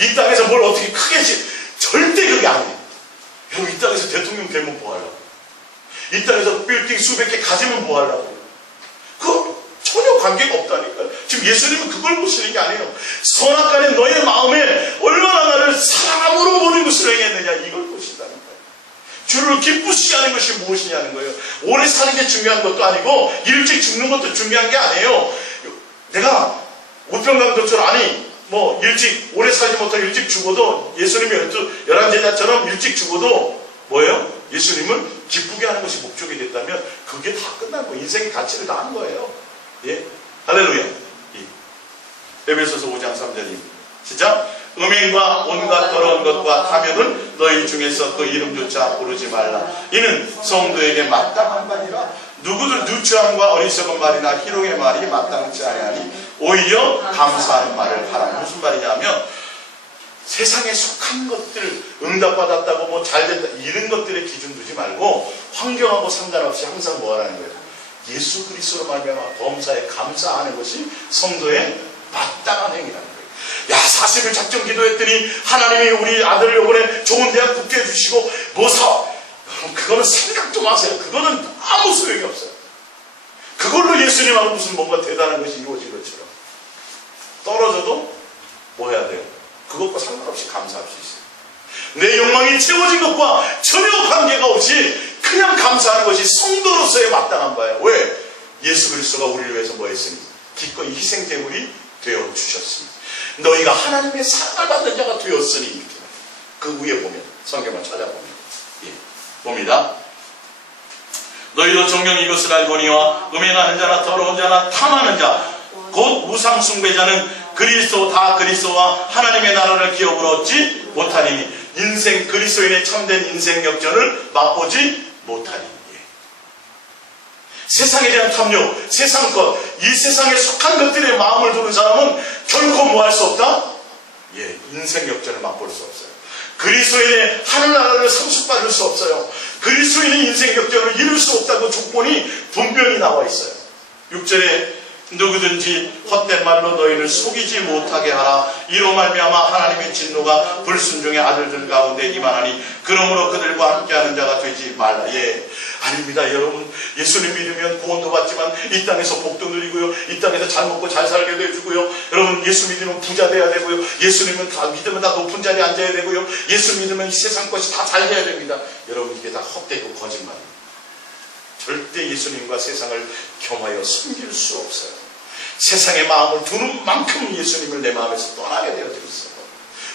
이 땅에서 뭘 어떻게 크게 절대 그게 아니에요. 여러분, 이 땅에서 대통령 되면 뭐 하려고? 이 땅에서 빌딩 수백 개 가지면 뭐 하려고? 그거 전혀 관계가 없다니까요. 지금 예수님은 그걸 보시는 게 아니에요. 선악간에 너의 마음에 얼마나 나를 사랑함으로 보는 것을 행했느냐, 이걸 보신다니까요. 주를 기쁘시게 하는 것이 무엇이냐는 거예요. 오래 사는 게 중요한 것도 아니고 일찍 죽는 것도 중요한 게 아니에요. 내가 우평강도처럼, 아니 뭐 일찍 오래 살지 못하고 일찍 죽어도, 예수님이 11제자처럼 일찍 죽어도 뭐예요? 예수님을 기쁘게 하는 것이 목적이 됐다면 그게 다 끝난 거예요. 인생의 가치를 다 한 거예요. 예? 할렐루야. 에베소서 5장 3절입니다. 시작. 음행과 온갖 더러운 것과 탐욕은 너희 중에서 그 이름조차 부르지 말라. 이는 성도에게 마땅한 말이라. 누구들 누추함과 어리석은 말이나 희롱의 말이 마땅치 아니하니 오히려 감사하는 말을 하라. 무슨 말이냐면, 세상에 속한 것들, 응답받았다고 뭐 잘됐다 이런 것들에 기준 두지 말고 환경하고 상관없이 항상 뭐 하라는 거예요? 예수 그리스도로 말미암아 범사에 감사하는 것이 성도의 마땅한 행위라는 거예요. 야, 40일 작정 기도했더니 하나님이 우리 아들을 이번에 좋은 대학 붙게 해주시고 여러분, 그거는 생각도 마세요. 그거는 아무 소용이 없어요. 그걸로 예수님하고 무슨 뭔가 대단한 것이 이루어진 것처럼. 떨어져도 뭐 해야 돼요? 그것과 상관없이 감사할 수 있어요. 내 욕망이 채워진 것과 전혀 관계가 없이 그냥 감사하는 것이 성도로서의 마땅한 바예요. 왜? 예수 그리스도가 우리를 위해서 뭐 했으니? 기꺼이 희생제물이 되어 주셨으니. 너희가 하나님의 사랑을 받는 자가 되었으니. 이렇게. 그 위에 보면, 성경을 찾아보면, 예, 봅니다. 너희도 정녕 이것을 알거니와 음행하는 자나 더러운 자나 탐하는 자 곧 우상 숭배자는 다 그리스도와 하나님의 나라를 기업으로 얻지 못하니 그리스도인의 참된 인생 역전을 맛보지 못하니. 예. 세상에 대한 탐욕, 세상 것, 이 세상에 속한 것들에 마음을 두는 사람은 결코 뭐 할 수 없다? 예, 인생 역전을 맛볼 수 없어요. 그리스도인의 하늘나라를 상속받을 수 없어요. 그리스도인의 인생 역전을 이룰 수 없다고 조건이 분명히 나와 있어요. 6절에 누구든지 헛된 말로 너희를 속이지 못하게 하라. 이로 말미암아 하나님의 진노가 불순종의 아들들 가운데 임하나니 그러므로 그들과 함께하는 자가 되지 말라. 예, 아닙니다. 여러분, 예수님 믿으면 구원도 받지만 이 땅에서 복도 누리고요, 이 땅에서 잘 먹고 잘 살게 되어주고요, 여러분 예수 믿으면 부자 돼야 되고요, 예수 믿으면 다 높은 자리에 앉아야 되고요, 예수 믿으면 이 세상 것이 다 잘 돼야 됩니다. 여러분, 이게 다 헛되고 거짓말입니다. 절대 예수님과 세상을 겸하여 섬길 수 없어요. 세상의 마음을 두는 만큼 예수님을 내 마음에서 떠나게 되어져 있어요.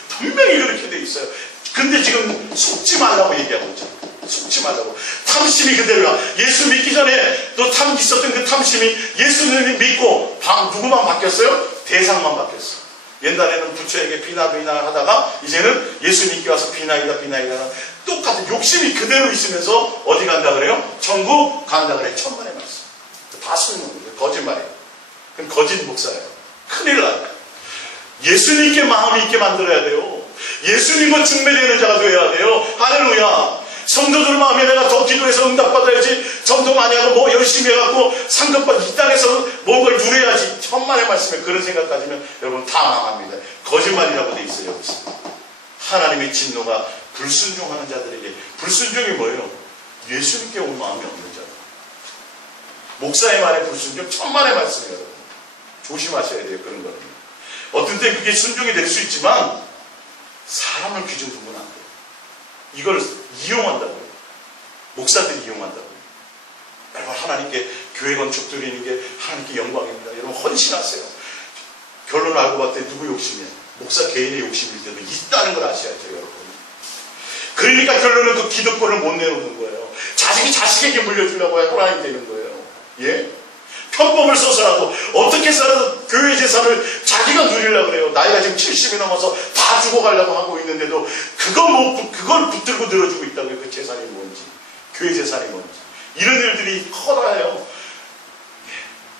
분명히 그렇게 되어 있어요. 근데 지금 속지 말라고 얘기하고 있죠. 속지 말라고. 탐심이 그대로야. 예수 믿기 전에 또 있었던 그 탐심이 예수님을 믿고 누구만 바뀌었어요? 대상만 바뀌었어요. 옛날에는 부처에게 비나 하다가 이제는 예수 믿기 와서 비나이다 똑같은 욕심이 그대로 있으면서 어디 간다 그래요? 천국 간다 그래요. 천만의 말씀. 다 속는 거예요. 거짓말이에요. 그럼 거짓 목사예요. 큰일 나요. 예수님께 마음이 있게 만들어야 돼요. 예수님과 중매되는 자가 되어야 돼요. 할렐루야. 성도들 마음에 내가 더 기도해서 응답받아야지, 전도 많이 하고 뭐 열심히 해갖고 상급받 이 땅에서 뭔가를 누려야지, 천만의 말씀에 그런 생각 가지면 여러분 다 망합니다. 거짓말이라고 돼 있어요. 여기서 하나님의 진노가 불순종하는 자들에게. 불순종이 뭐예요? 예수님께 온 마음이 없는 자들. 목사의 말에 불순종, 천만의 말씀이에요. 여러분 조심하셔야 돼요. 그런 거는 어떤 때 그게 순종이 될 수 있지만 사람을 기준 두면 안 돼요. 이걸 이용한다고요. 목사들이 이용한다고요. 여러분, 하나님께 교회 건축 드리는 게 하나님께 영광입니다. 여러분 헌신하세요. 결론 알고 봤더니 누구 욕심이야? 목사 개인의 욕심일 때도 있다는 걸 아셔야죠. 여러분. 그러니까 결론은 그 기득권을 못 내놓는 거예요. 자식이 자식에게 물려주려고 하나님 되는 거예요. 예? 편법을 써서라도 어떻게 살아도 교회 재산을 자기가 누리려고 그래요. 나이가 지금 70이 넘어서 다 죽어가려고 하고 있는데도 그걸 붙들고 늘어주고 있다고요. 그 재산이 뭔지, 교회 재산이 뭔지. 이런 일들이 커다래요.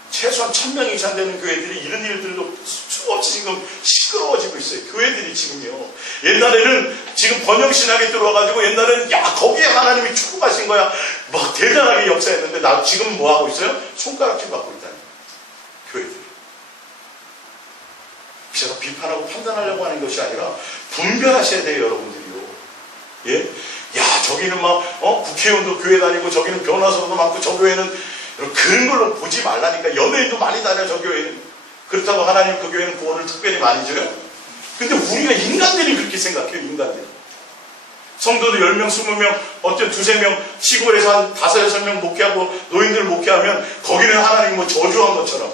최소한 1000명 이상 되는 교회들이 이런 일들도 수없이 지금 시끄러워지고 있어요. 교회들이 지금요. 옛날에는 지금 번영신학에 들어와가지고 옛날에는 거기에 하나님이 축복하신 거야. 막 대단하게 역사했는데 지금 뭐 하고 있어요? 손가락질 받고 있다니. 교회들이. 제가 비판하고 판단하려고 하는 것이 아니라 분별하셔야 돼요. 여러분들이요. 예? 저기는 국회의원도 교회 다니고 저기는 변호사도 많고 저 교회는 그런 걸로 보지 말라니까. 연예인도 많이 다녀 저 교회는. 그렇다고 하나님 그 교회는 구원을 특별히 많이 줘요? 근데 우리가 인간들이 그렇게 생각해요. 인간들이. 성도도 10명, 20명, 어떤 2-3명 시골에서 한 5-6명 목회하고 노인들 목회하면 거기는 하나님 뭐 저주한 것처럼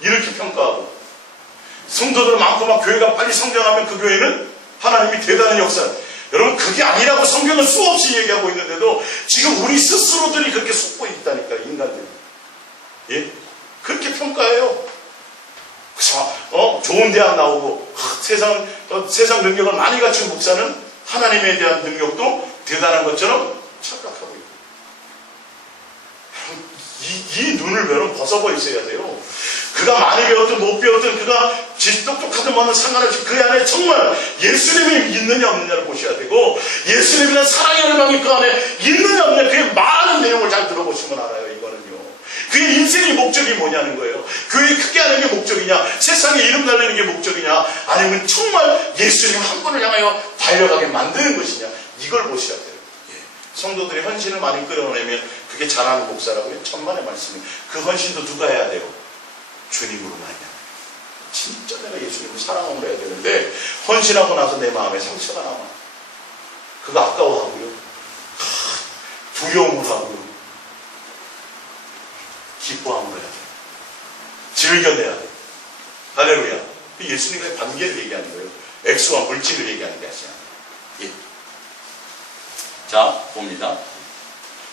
이렇게 평가하고, 성도들 많고 막 교회가 빨리 성장하면 그 교회는 하나님이 대단한 역사. 여러분, 그게 아니라고 성경은 수없이 얘기하고 있는데도 지금 우리 스스로들이 그렇게 속고 있다니까. 인간들이. 예? 그렇게 평가해요. 그래서 좋은 대학 나오고 세상 능력을 많이 갖춘 목사는 하나님에 대한 능력도 대단한 것처럼 착각하고 있고, 이 눈을 여러분 벗어버리셔야 돼요. 그가 많이 배웠든 못 배웠든, 그가 똑똑하든 뭐는 상관없이 그 안에 정말 예수님이 있느냐 없느냐를 보셔야 되고, 예수님이란 사랑의 열망이 그 안에 있느냐 없느냐, 그의 많은 내용을 잘 들어보시면 알아요. 이거는요. 그의 인생의 목적이 뭐냐는 거예요. 교회 크게 하는 게 목적이냐, 세상에 이름 날리는 게 목적이냐, 아니면 정말 예수님 한 분을 향하여 달려가게 만드는 것이냐, 이걸 보셔야 돼요. 예. 성도들이 헌신을 많이 끌어내면 그게 잘하는 목사라고요. 천만의 말씀이. 그 헌신도 누가 해야 돼요? 주님으로 말이야. 진짜 내가 예수님을 사랑하고 해야 되는데 헌신하고 나서 내 마음에 상처가 남아. 그거 아까워하고요. 두려움으로 하고요. 기뻐함으로 해야 돼요. 즐겨내야 돼요. 할렐루야. 예수님과의 관계를 얘기하는 거예요. 액수와 물질을 얘기하는 게 아니야. 예. 자, 봅니다.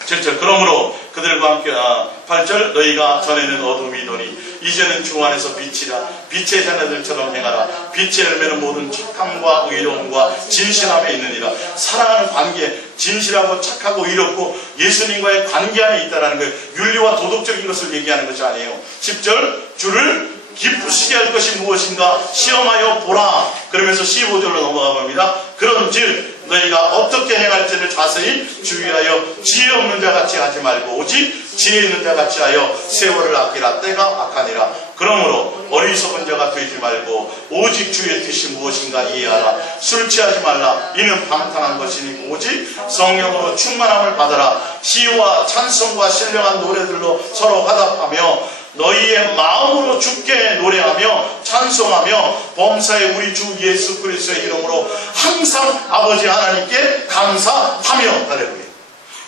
7절. 그러므로 그들과 함께 8절. 너희가 전에는 어둠이더니 이제는 주 안에서 빛이라. 빛의 자녀들처럼 행하라. 빛의 열매는 모든 착함과 의로움과 진실함에 있느니라. 사랑하는 관계, 진실하고 착하고 의롭고 예수님과의 관계 안에 있다는 거예요. 윤리와 도덕적인 것을 얘기하는 것이 아니에요. 10절. 주를 기쁘시게 할 것이 무엇인가 시험하여 보라. 그러면서 15절로 넘어가 봅니다. 그런즉 너희가 어떻게 행할지를 자세히 주의하여 지혜 없는 자 같이 하지 말고 오직 지혜 있는 자 같이 하여 세월을 아끼라. 때가 악하니라. 그러므로 어리석은 자가 되지 말고 오직 주의 뜻이 무엇인가 이해하라. 술 취하지 말라. 이는 방탕한 것이니 오직 성령으로 충만함을 받아라. 시와 찬송과 신령한 노래들로 서로 화답하며 너희의 마음으로 주께 노래하며 찬송하며 범사의 우리 주 예수 그리스도의 이름으로 항상 아버지 하나님께 감사하며. 할렐루야.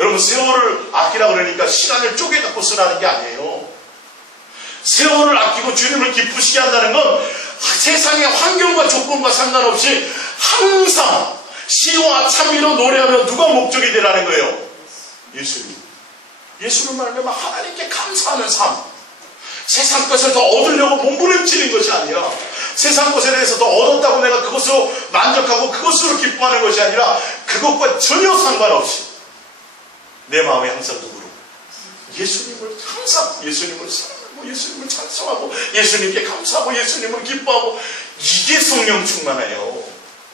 여러분, 세월을 아끼라 그러니까 시간을 쪼개갖고 쓰라는 게 아니에요. 세월을 아끼고 주님을 기쁘시게 한다는 건 세상의 환경과 조건과 상관없이 항상 시와 찬미로 노래하며 누가 목적이 되라는 거예요? 예수님. 예수를 말하면 하나님께 감사하는 삶. 세상 것을 더 얻으려고 몸부림치는 것이 아니라 세상 것에 대해서 더 얻었다고 내가 그것으로 만족하고 그것으로 기뻐하는 것이 아니라 그것과 전혀 상관없이 내 마음에 항상 누구로? 예수님을 항상 예수님을 사랑하고 예수님을 찬송하고 예수님께 감사하고 예수님을 기뻐하고 이게 성령 충만해요.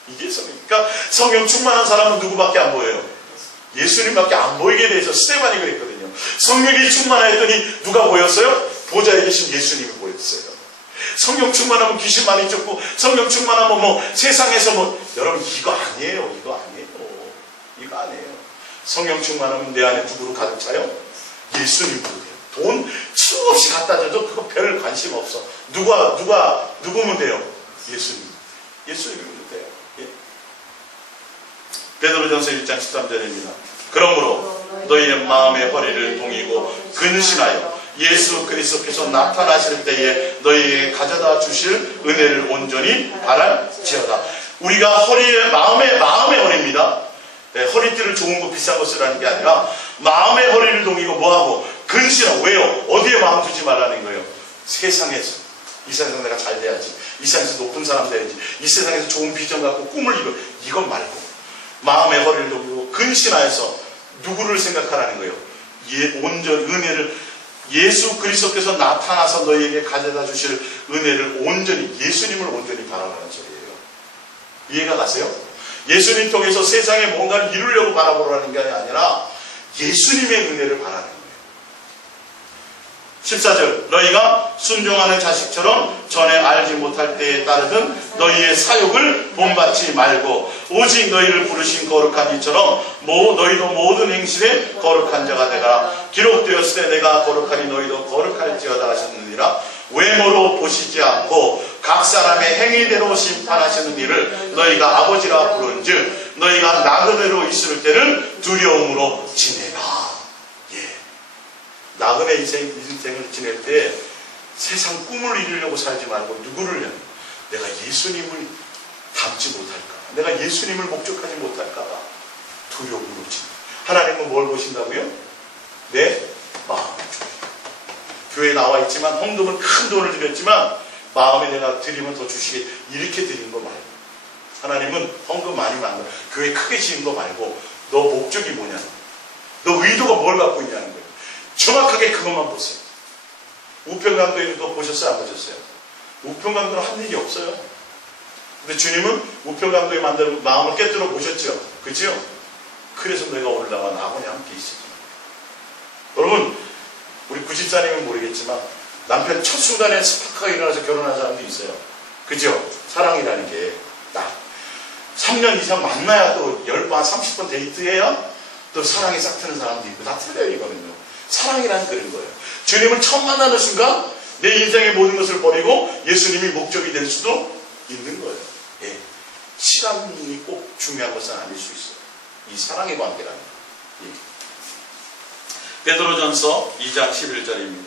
이게 성령. 그러니까 성령 충만한 사람은 누구밖에 안 보여요? 예수님밖에 안 보이게 돼서 스데반이 그랬거든요. 성령이 충만하였더니 누가 보였어요? 보좌에 계신 예수님이 보였어요. 성령 충만하면 귀신 많이 쫓고 성령 충만하면 세상에서 여러분 이거 아니에요. 이거 아니에요. 이거 아니에요. 성령 충만하면 내 안에 누구로 가득 차요? 예수님으로 돼요. 돈 수없이 갖다 줘도 그거 별 관심 없어. 누구면 돼요? 예수님. 예수님이면 돼요. 예. 베드로전서 1장 13절입니다. 그러므로 너희의 마음의 허리를 동이고 근신하여 예수 그리스도께서 나타나실 때에 너희에게 가져다 주실 은혜를 온전히 바랄지어다. 우리가 마음의 허리입니다. 네, 허리띠를 좋은 거 비싼 거 쓰라는 게 아니라 마음의 허리를 동이고 뭐하고 근신하고. 왜요? 어디에 마음 두지 말라는 거예요? 세상에서. 이 세상에서 내가 잘 돼야지. 이 세상에서 높은 사람 돼야지. 이 세상에서 좋은 비전 갖고 꿈을 이뤄. 이건 말고 마음의 허리를 동이고 근신하여서 누구를 생각하라는 거예요? 온전 은혜를 예수 그리스도께서 나타나서 너희에게 가져다 주실 은혜를 온전히 예수님을 온전히 바라보는 소리예요. 이해가 가세요? 예수님 통해서 세상에 뭔가를 이루려고 바라보라는 게 아니라 예수님의 은혜를 바라는 거예요. 14절. 너희가 순종하는 자식처럼 전에 알지 못할 때에 따르던 너희의 사욕을 본받지 말고 오직 너희를 부르신 거룩한 이처럼 너희도 모든 행실에 거룩한 자가 되가라. 기록되었을 때 내가 거룩하니 너희도 거룩할지어다 하셨느니라. 외모로 보시지 않고 각 사람의 행위대로 심판하시는 이를 너희가 아버지라 부른즉 너희가 나그네로 있을 때는 두려움으로 지내라. 나그네 인생을 지낼 때 세상 꿈을 이루려고 살지 말고 누구를 내가 예수님을 닮지 못할까? 내가 예수님을 목적하지 못할까? 두려움으로 지내. 하나님은 뭘 보신다고요? 내 마음을 주어요. 교회에 나와 있지만 헌금은 큰 돈을 드렸지만 마음에 내가 드리면 더 주시겠. 이렇게 드린 거 말고 하나님은 헌금 많이 만들어 교회 크게 지은 거 말고 너 목적이 뭐냐? 너 의도가 뭘 갖고 있냐는 거예요. 정확하게 그것만 보세요. 우편강도에는 그거 보셨어요? 안 보셨어요? 우편강도는 한 일이 없어요. 근데 주님은 우편강도에 만든 마음을 깨뜨려 보셨죠? 그죠? 그래서 내가 오늘다가 나하고 함께 있어요. 여러분, 우리 구집사님은 모르겠지만 남편 첫 순간에 스파크가 일어나서 결혼한 사람도 있어요. 그죠? 사랑이라는 게 딱 3년 이상 만나야 또 10번, 30번 데이트해야 또 사랑이 싹 트는 사람도 있고 다 틀려요, 이거는요. 사랑이라는 그런 거예요. 주님을 처음 만나는 순간 내 인생의 모든 것을 버리고 예수님이 목적이 될 수도 있는 거예요. 예. 시간이 꼭 중요한 것은 아닐 수 있어요. 이 사랑의 관계라는 거예요. 베드로전서 2장 11절입니다.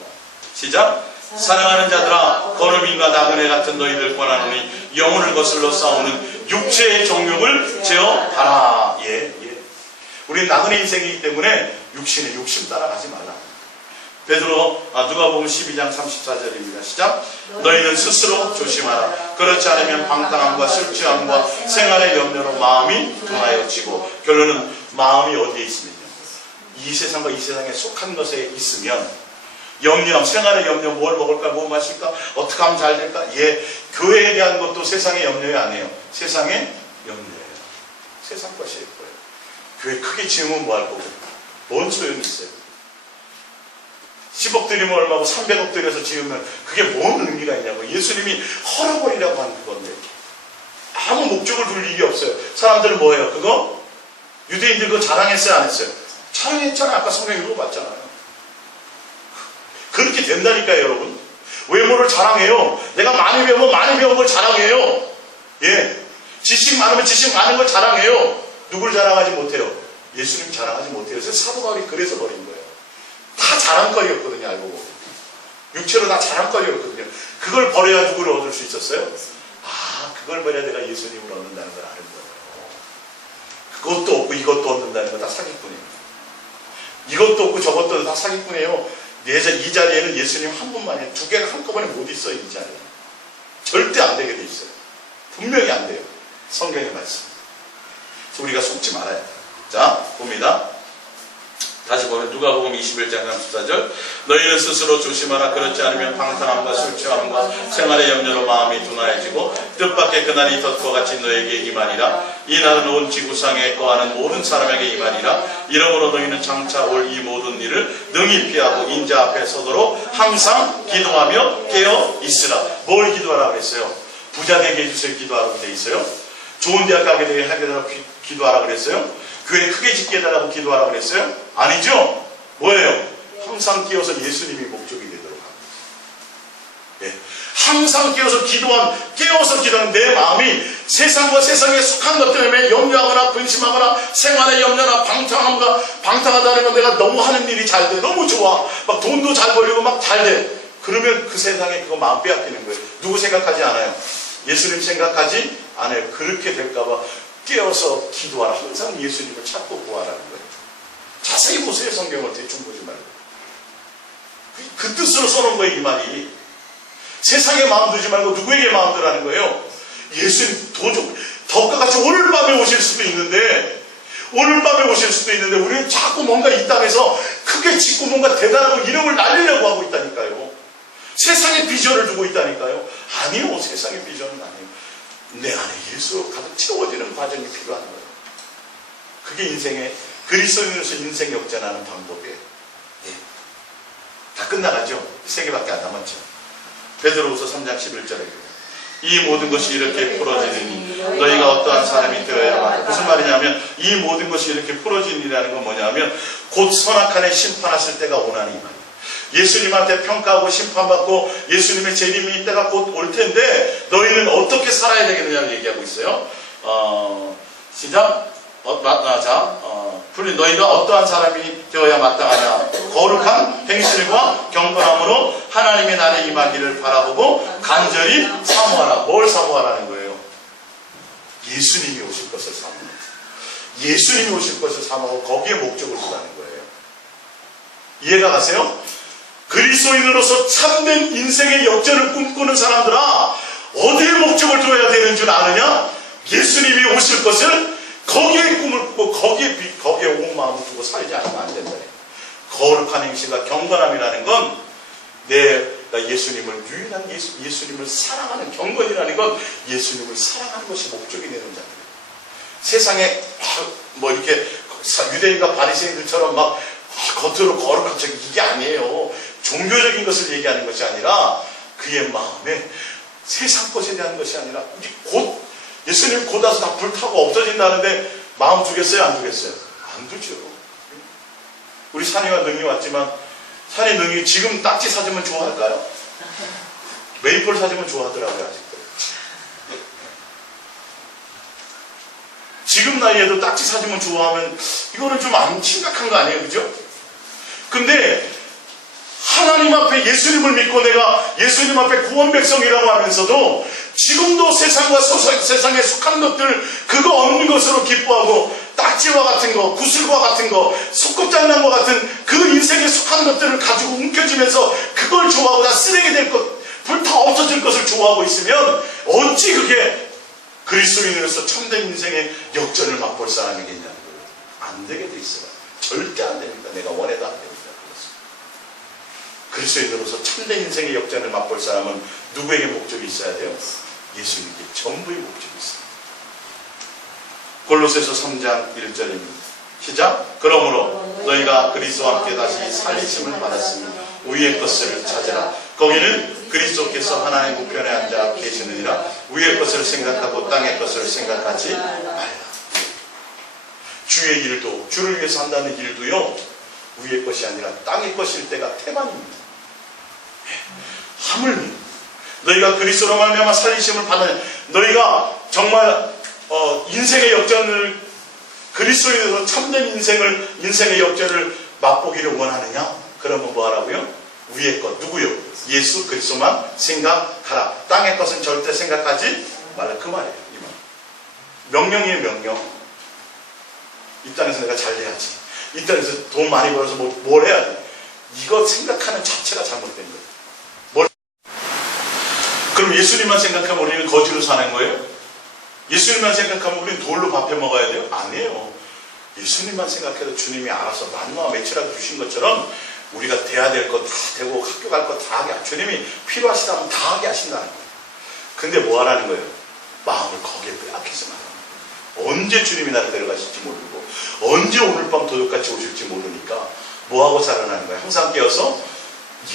시작. 사랑하는 자들아, 거름인과 나그네 같은 너희들 권하노니 영혼을 거슬러 싸우는 육체의 정욕을 제어하라. 예. 우리 나그네 인생이기 때문에 육신의 욕심 따라가지 말라. 베드로 누가복음 12장 34절입니다. 시작. 너희는 스스로 조심하라. 그렇지 않으면 방탕함과 술 취함과 생활의 염려로 마음이 둔하여지고, 결론은 마음이 어디에 있으면요, 이 세상과 이 세상에 속한 것에 있으면 염려, 생활의 염려, 뭘 먹을까, 뭘 마실까, 어떻게 하면 잘 될까? 예, 교회에 대한 것도 세상의 염려에 아니에요. 세상의 염려예요. 세상 것이 예뻐요. 교회 크게 지으면 뭐 할 거고, 뭔 소용이 있어요? 10억 들이면 얼마고 300억 들여서 지으면 그게 뭔 의미가 있냐고. 예수님이 헐어버리라고 한 그건데 아무 목적을 둘 일이 없어요. 사람들은 뭐예요? 그거? 유대인들 그거 자랑했어요? 안 했어요? 자랑했잖아요. 아까 성경 읽어봤잖아요. 그렇게 된다니까요, 여러분. 외모를 자랑해요. 내가 많이 배우면 많이 배운 걸 자랑해요. 예, 지식 많으면 지식 많은 걸 자랑해요. 누굴 자랑하지 못해요? 예수님 자랑하지 못해요. 그래서 사도 바울이 그래서 버린 거예요. 다 자랑거리였거든요, 알고 보면. 육체로 다 자랑거리였거든요. 그걸 버려야 누구를 얻을 수 있었어요? 아, 그걸 버려야 내가 예수님을 얻는다는 걸 아는 거예요. 그것도 없고 이것도 얻는다는 건 다 사기꾼이에요. 이것도 없고 저것도 다 사기꾼이에요. 이 자리에는 예수님 한 분만이, 두 개가 한꺼번에 못 있어요. 이 자리에 절대 안 되게 돼 있어요. 분명히 안 돼요. 성경의 말씀. 그래서 우리가 속지 말아야 돼요. 자, 봅니다. 다시 보면 누가복음 21장 34절. 너희는 스스로 조심하라. 그렇지 않으면 방탕함과 술 취함과 생활의 염려로 마음이 둔하여지고 뜻밖의 그날이 덫과 같이 너에게 임하니라. 이 날은 온 지구상에 거하는 모든 사람에게 임하니라. 이러므로 너희는 장차 올 이 모든 일을 능히 피하고 인자 앞에 서도록 항상 기도하며 깨어 있으라. 뭘 기도하라고 그랬어요? 부자 되게 해주세요. 기도하라고 돼 있어요. 좋은 대학 가게 되게 하라고 기도하라고 그랬어요. 교회 크게 짓게 해달라고 기도하라고 그랬어요? 아니죠? 뭐예요? 항상 끼어서 예수님이 목적이 되도록 합니다. 예. 항상 깨어서 기도하는 내 마음이 세상과 세상에 속한 것 때문에 염려하거나 근심하거나 생활의 염려나 방탕하다는 건 내가 너무 하는 일이 잘 돼. 너무 좋아. 막 돈도 잘 벌리고 막 잘 돼. 그러면 그 세상에 그거 마음 빼앗기는 거예요. 누구 생각하지 않아요? 예수님 생각하지 않아요. 그렇게 될까봐 깨어서 기도하라. 항상 예수님을 찾고 구하라는 거예요. 자세히 보세요. 성경을 대충 보지 말고. 그 뜻으로 써놓은 거예요. 이 말이. 세상에 마음 두지 말고 누구에게 마음 두라는 거예요? 예수님 덕과 같이 오늘 밤에 오실 수도 있는데 우리는 자꾸 뭔가 이 땅에서 크게 짓고 뭔가 대단하고 이름을 날리려고 하고 있다니까요. 세상의 비전을 두고 있다니까요. 아니요. 세상의 비전은 아니에요. 내 안에 예수로 가득 채워지는 과정이 필요한 거예요. 그게 인생의, 그리스도인으로서 인생 역전하는 방법이에요. 예. 다 끝나가죠? 3개밖에 안 남았죠. 베드로후서 3장 11절에 이 모든 것이 이렇게 풀어지니 너희가 어떠한 사람이 되어야 한다. 무슨 말이냐면 이 모든 것이 이렇게 풀어지니라는 건 뭐냐면 곧 선악한에 심판하실 때가 오나니 이 말이에요. 예수님한테 평가하고 심판받고 예수님의 재림이 때가 곧 올 텐데 너희는 어떻게 살아야 되겠느냐를 얘기하고 있어요. 시작. 너희가 어떠한 사람이 되어야 마땅하냐. 거룩한 행실과 경건함으로 하나님의 날에 임하기를 바라보고 간절히 사모하라. 뭘 사모하라는 거예요? 예수님이 오실 것을 사모하라. 예수님이 오실 것을 사모하고 거기에 목적을 두라는 거예요. 이해가 가세요? 그리스도인으로서 참된 인생의 역전을 꿈꾸는 사람들아, 어디에 목적을 둬야 되는 줄 아느냐? 예수님이 오실 것을 거기에 꿈을 꾸고 거기에 온 마음을 두고 살지 않으면 안 된다. 거룩한 행실과 경건함이라는 건 내가 예수님을 유일한 예수님을 사랑하는 경건이라는 건 예수님을 사랑하는 것이 목적이 되는 자들이에요. 세상에 뭐 이렇게 유대인과 바리새인들처럼 막 겉으로 거룩한 척 이게 아니에요. 종교적인 것을 얘기하는 것이 아니라 그의 마음에 세상 것에 대한 것이 아니라 곧 예수님 곧 와서 다 불타고 없어진다는데 마음 두겠어요? 안 두겠어요? 안 두죠. 우리 산이와 능이 왔지만 산이 능이 지금 딱지 사주면 좋아할까요? 메이플 사주면 좋아하더라고요. 아직도. 지금 지금 나이에도 딱지 사주면 좋아하면 이거는 좀 안 심각한 거 아니에요? 그죠? 근데 하나님 앞에 예수님을 믿고 내가 예수님 앞에 구원 백성이라고 하면서도 지금도 세상과 세상에 속한 것들, 그거 없는 것으로 기뻐하고 딱지와 같은 거, 구슬과 같은 거, 소꿉장난과 같은 그 인생에 속한 것들을 가지고 움켜쥐면서 그걸 좋아하고 다 쓰레기 될 것, 불타 없어질 것을 좋아하고 있으면 어찌 그게 그리스도인으로서 참된 인생의 역전을 맛볼 사람이겠냐는 거예요. 안 되게 돼 있어요. 절대 안 됩니다. 내가 원해도 안 됩니다. 그리스도인으로서 참된 인생의 역전을 맛볼 사람은 누구에게 목적이 있어야 돼요? 예수님께 전부의 목적이 있습니다. 골로새서 3장 1절입니다. 시작. 그러므로 너희가 그리스도와 함께 다시 살리심을 받았으니 위의 것을 찾으라. 거기는 그리스도께서 하나님 우편에 앉아 계시느니라. 위의 것을 생각하고 땅의 것을 생각하지 말라. 주의 일도, 주를 위해서 한다는 일도요, 위의 것이 아니라 땅의 것일 때가 태반입니다. 하물며 너희가 그리스도로 말미암아 살리심을 받는, 너희가 정말 인생의 역전을, 그리스도인으로 참된 인생의 역전을 맛보기를 원하느냐? 그러면 뭐 하라고요? 위의 것, 누구요? 예수 그리스도만 생각하라. 땅의 것은 절대 생각하지 말라. 그 말이에요. 이 말. 명령이에요, 명령. 이 땅에서 내가 잘 돼야지. 이 땅에서 돈 많이 벌어서 뭘 해야 돼. 이거 생각하는 자체가 잘못된 거예요. 그럼 예수님만 생각하면 우리는 거지로 사는 거예요? 예수님만 생각하면 우리는 돌로 밥해 먹어야 돼요? 아니에요. 예수님만 생각해도 주님이 알아서 만나와 매출하게 주신 것처럼 우리가 돼야 될 것 다 되고 학교 갈 것 다 하게, 주님이 필요하시다면 다 하게 하신다는 거예요. 근데 뭐 하라는 거예요? 마음을 거기에 빼앗기지 말라. 언제 주님이 나를 데려가실지 모르고 언제 오늘 밤 도둑같이 오실지 모르니까 뭐하고 살아나는 거예요? 항상 깨어서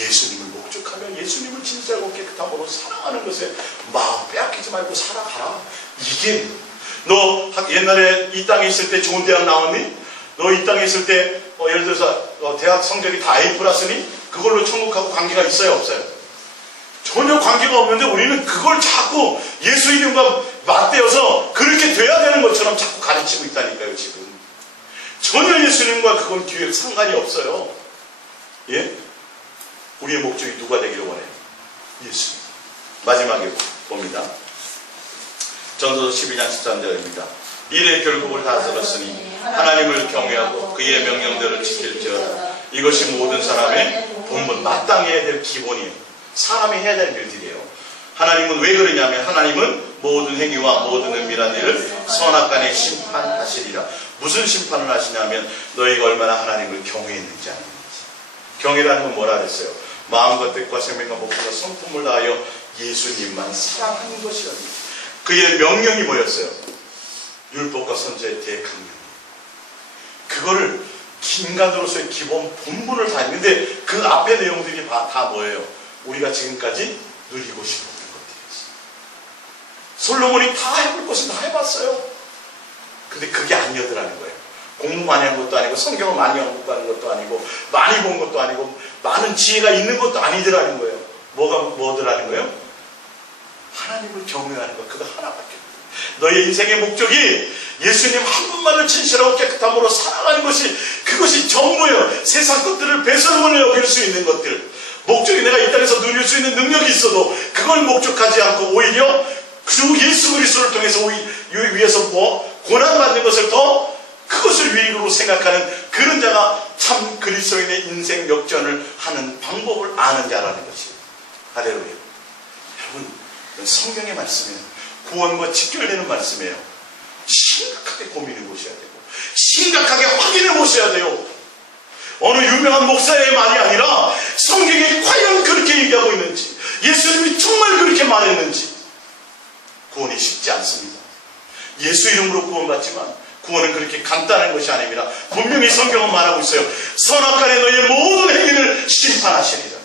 예수님을 목적하며 예수님을 진짜로 깨끗함으로 사랑하는 것에 마음 빼앗기지 말고 살아가라. 이게, 너 옛날에 이 땅에 있을 때 좋은 대학 나왔니? 너 이 땅에 있을 때 예를 들어서 대학 성적이 다 A 플러스니? 그걸로 천국하고 관계가 있어요, 없어요? 전혀 관계가 없는데 우리는 그걸 자꾸 예수 이름과 맞대어서 그렇게 돼야 되는 것처럼 자꾸 가르치고 있다니까요. 지금 전혀 예수님과 그건 뒤에 상관이 없어요. 예? 우리의 목적이 누가 되기를 원해요? 예수님. 마지막에 봅니다. 전도서 12장 13절입니다. 일의 결국을 다 들었으니 하나님을 경외하고 그의 명령대로 지킬지어다. 이것이 모든 사람의 본분, 마땅히 해야 될 기본이에요. 사람이 해야 될 일들이에요. 하나님은 왜 그러냐면 하나님은 모든 행위와 모든 은밀한 일을 선악간에 심판하시리라. 무슨 심판을 하시냐면 너희가 얼마나 하나님을 경외했는지 하는 거지. 경외라는 건 뭐라 그랬어요? 마음과 뜻과 생명과 목숨과 성품을 다하여 예수님만 사랑하는 것이라니. 그의 명령이 뭐였어요? 율법과 선지자의 대강령. 그거를 인간으로서의 기본 본분을 다 했는데 그 앞에 내용들이 다 뭐예요? 우리가 지금까지 누리고 싶은 것들이었어요. 솔로몬이 다 해볼 것은 다 해봤어요. 근데 그게 아니었더라는 거예요. 공부 많이 한 것도 아니고 성경을 많이 연구하는 것도 아니고 많이 본 것도 아니고 많은 지혜가 있는 것도 아니더라는 거예요. 뭐더라는 거예요? 하나님을 경외하는 것, 그거 하나밖에 없어요. 너의 인생의 목적이 예수님 한 분만을 진실하고 깨끗함으로 사랑하는 것이, 그것이 전부예요. 세상 것들을 배설물로 여길 수 있는 것들, 목적이 내가 이 땅에서 누릴 수 있는 능력이 있어도 그걸 목적하지 않고 오히려 주 예수 그리스도를 통해서 위해서 고난받는 것을 더 그것을 유익으로 생각하는 그런 자가 참 그리스도인의 인생 역전을 하는 방법을 아는 자라는 것이에요. 할렐루야. 여러분, 성경의 말씀이에요. 구원과 직결되는 말씀이에요. 심각하게 고민해 보셔야 되고 심각하게 확인해 보셔야 돼요. 어느 유명한 목사의 말이 아니라 성경이 과연 그렇게 얘기하고 있는지, 예수님이 정말 그렇게 말했는지. 구원이 쉽지 않습니다. 예수 이름으로 구원받지만 구원은 그렇게 간단한 것이 아닙니다. 분명히 성경은 말하고 있어요. 선악간에 너희의 모든 행위를 심판하시리라.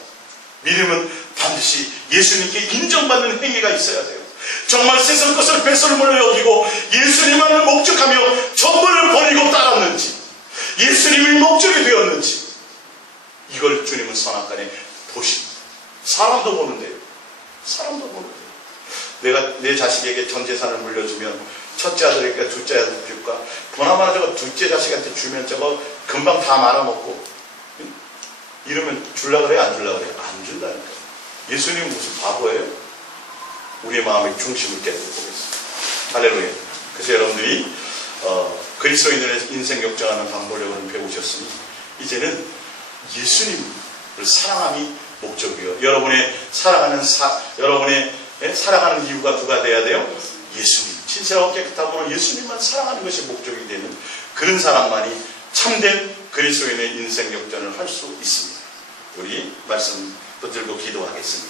믿음은 반드시 예수님께 인정받는 행위가 있어야 돼요. 정말 세상 것을 배설물로 여기고 예수님만을 목적하며 전부를 버리고 따랐는지, 예수님이 목적이 되었는지, 이걸 주님은 선악간에 보십니다. 사람도 보는데요. 사람도 보는데요. 내가 내 자식에게 전 재산을 물려주면 첫째 아들이니까 둘째 아들 줄까? 보나마나 저거 둘째 자식한테 주면 저거 금방 다 말아먹고 이러면 줄라 그래요? 안 줄라 그래요? 안 준다니까. 예수님은 무슨 바보예요? 우리의 마음의 중심을 깨닫고 보겠습니다. 할렐루야. 그래서 여러분들이 그리스도인들의 인생 역정하는 방법론을 배우셨으니 이제는 예수님을 사랑함이 목적이요. 여러분의 사랑하는 이유가 누가 돼야 돼요? 예수님. 진실하고 깨끗함으로 예수님만 사랑하는 것이 목적이 되는 그런 사람만이 참된 그리스도인의 인생 역전을 할 수 있습니다. 우리 말씀 붙들고 기도하겠습니다.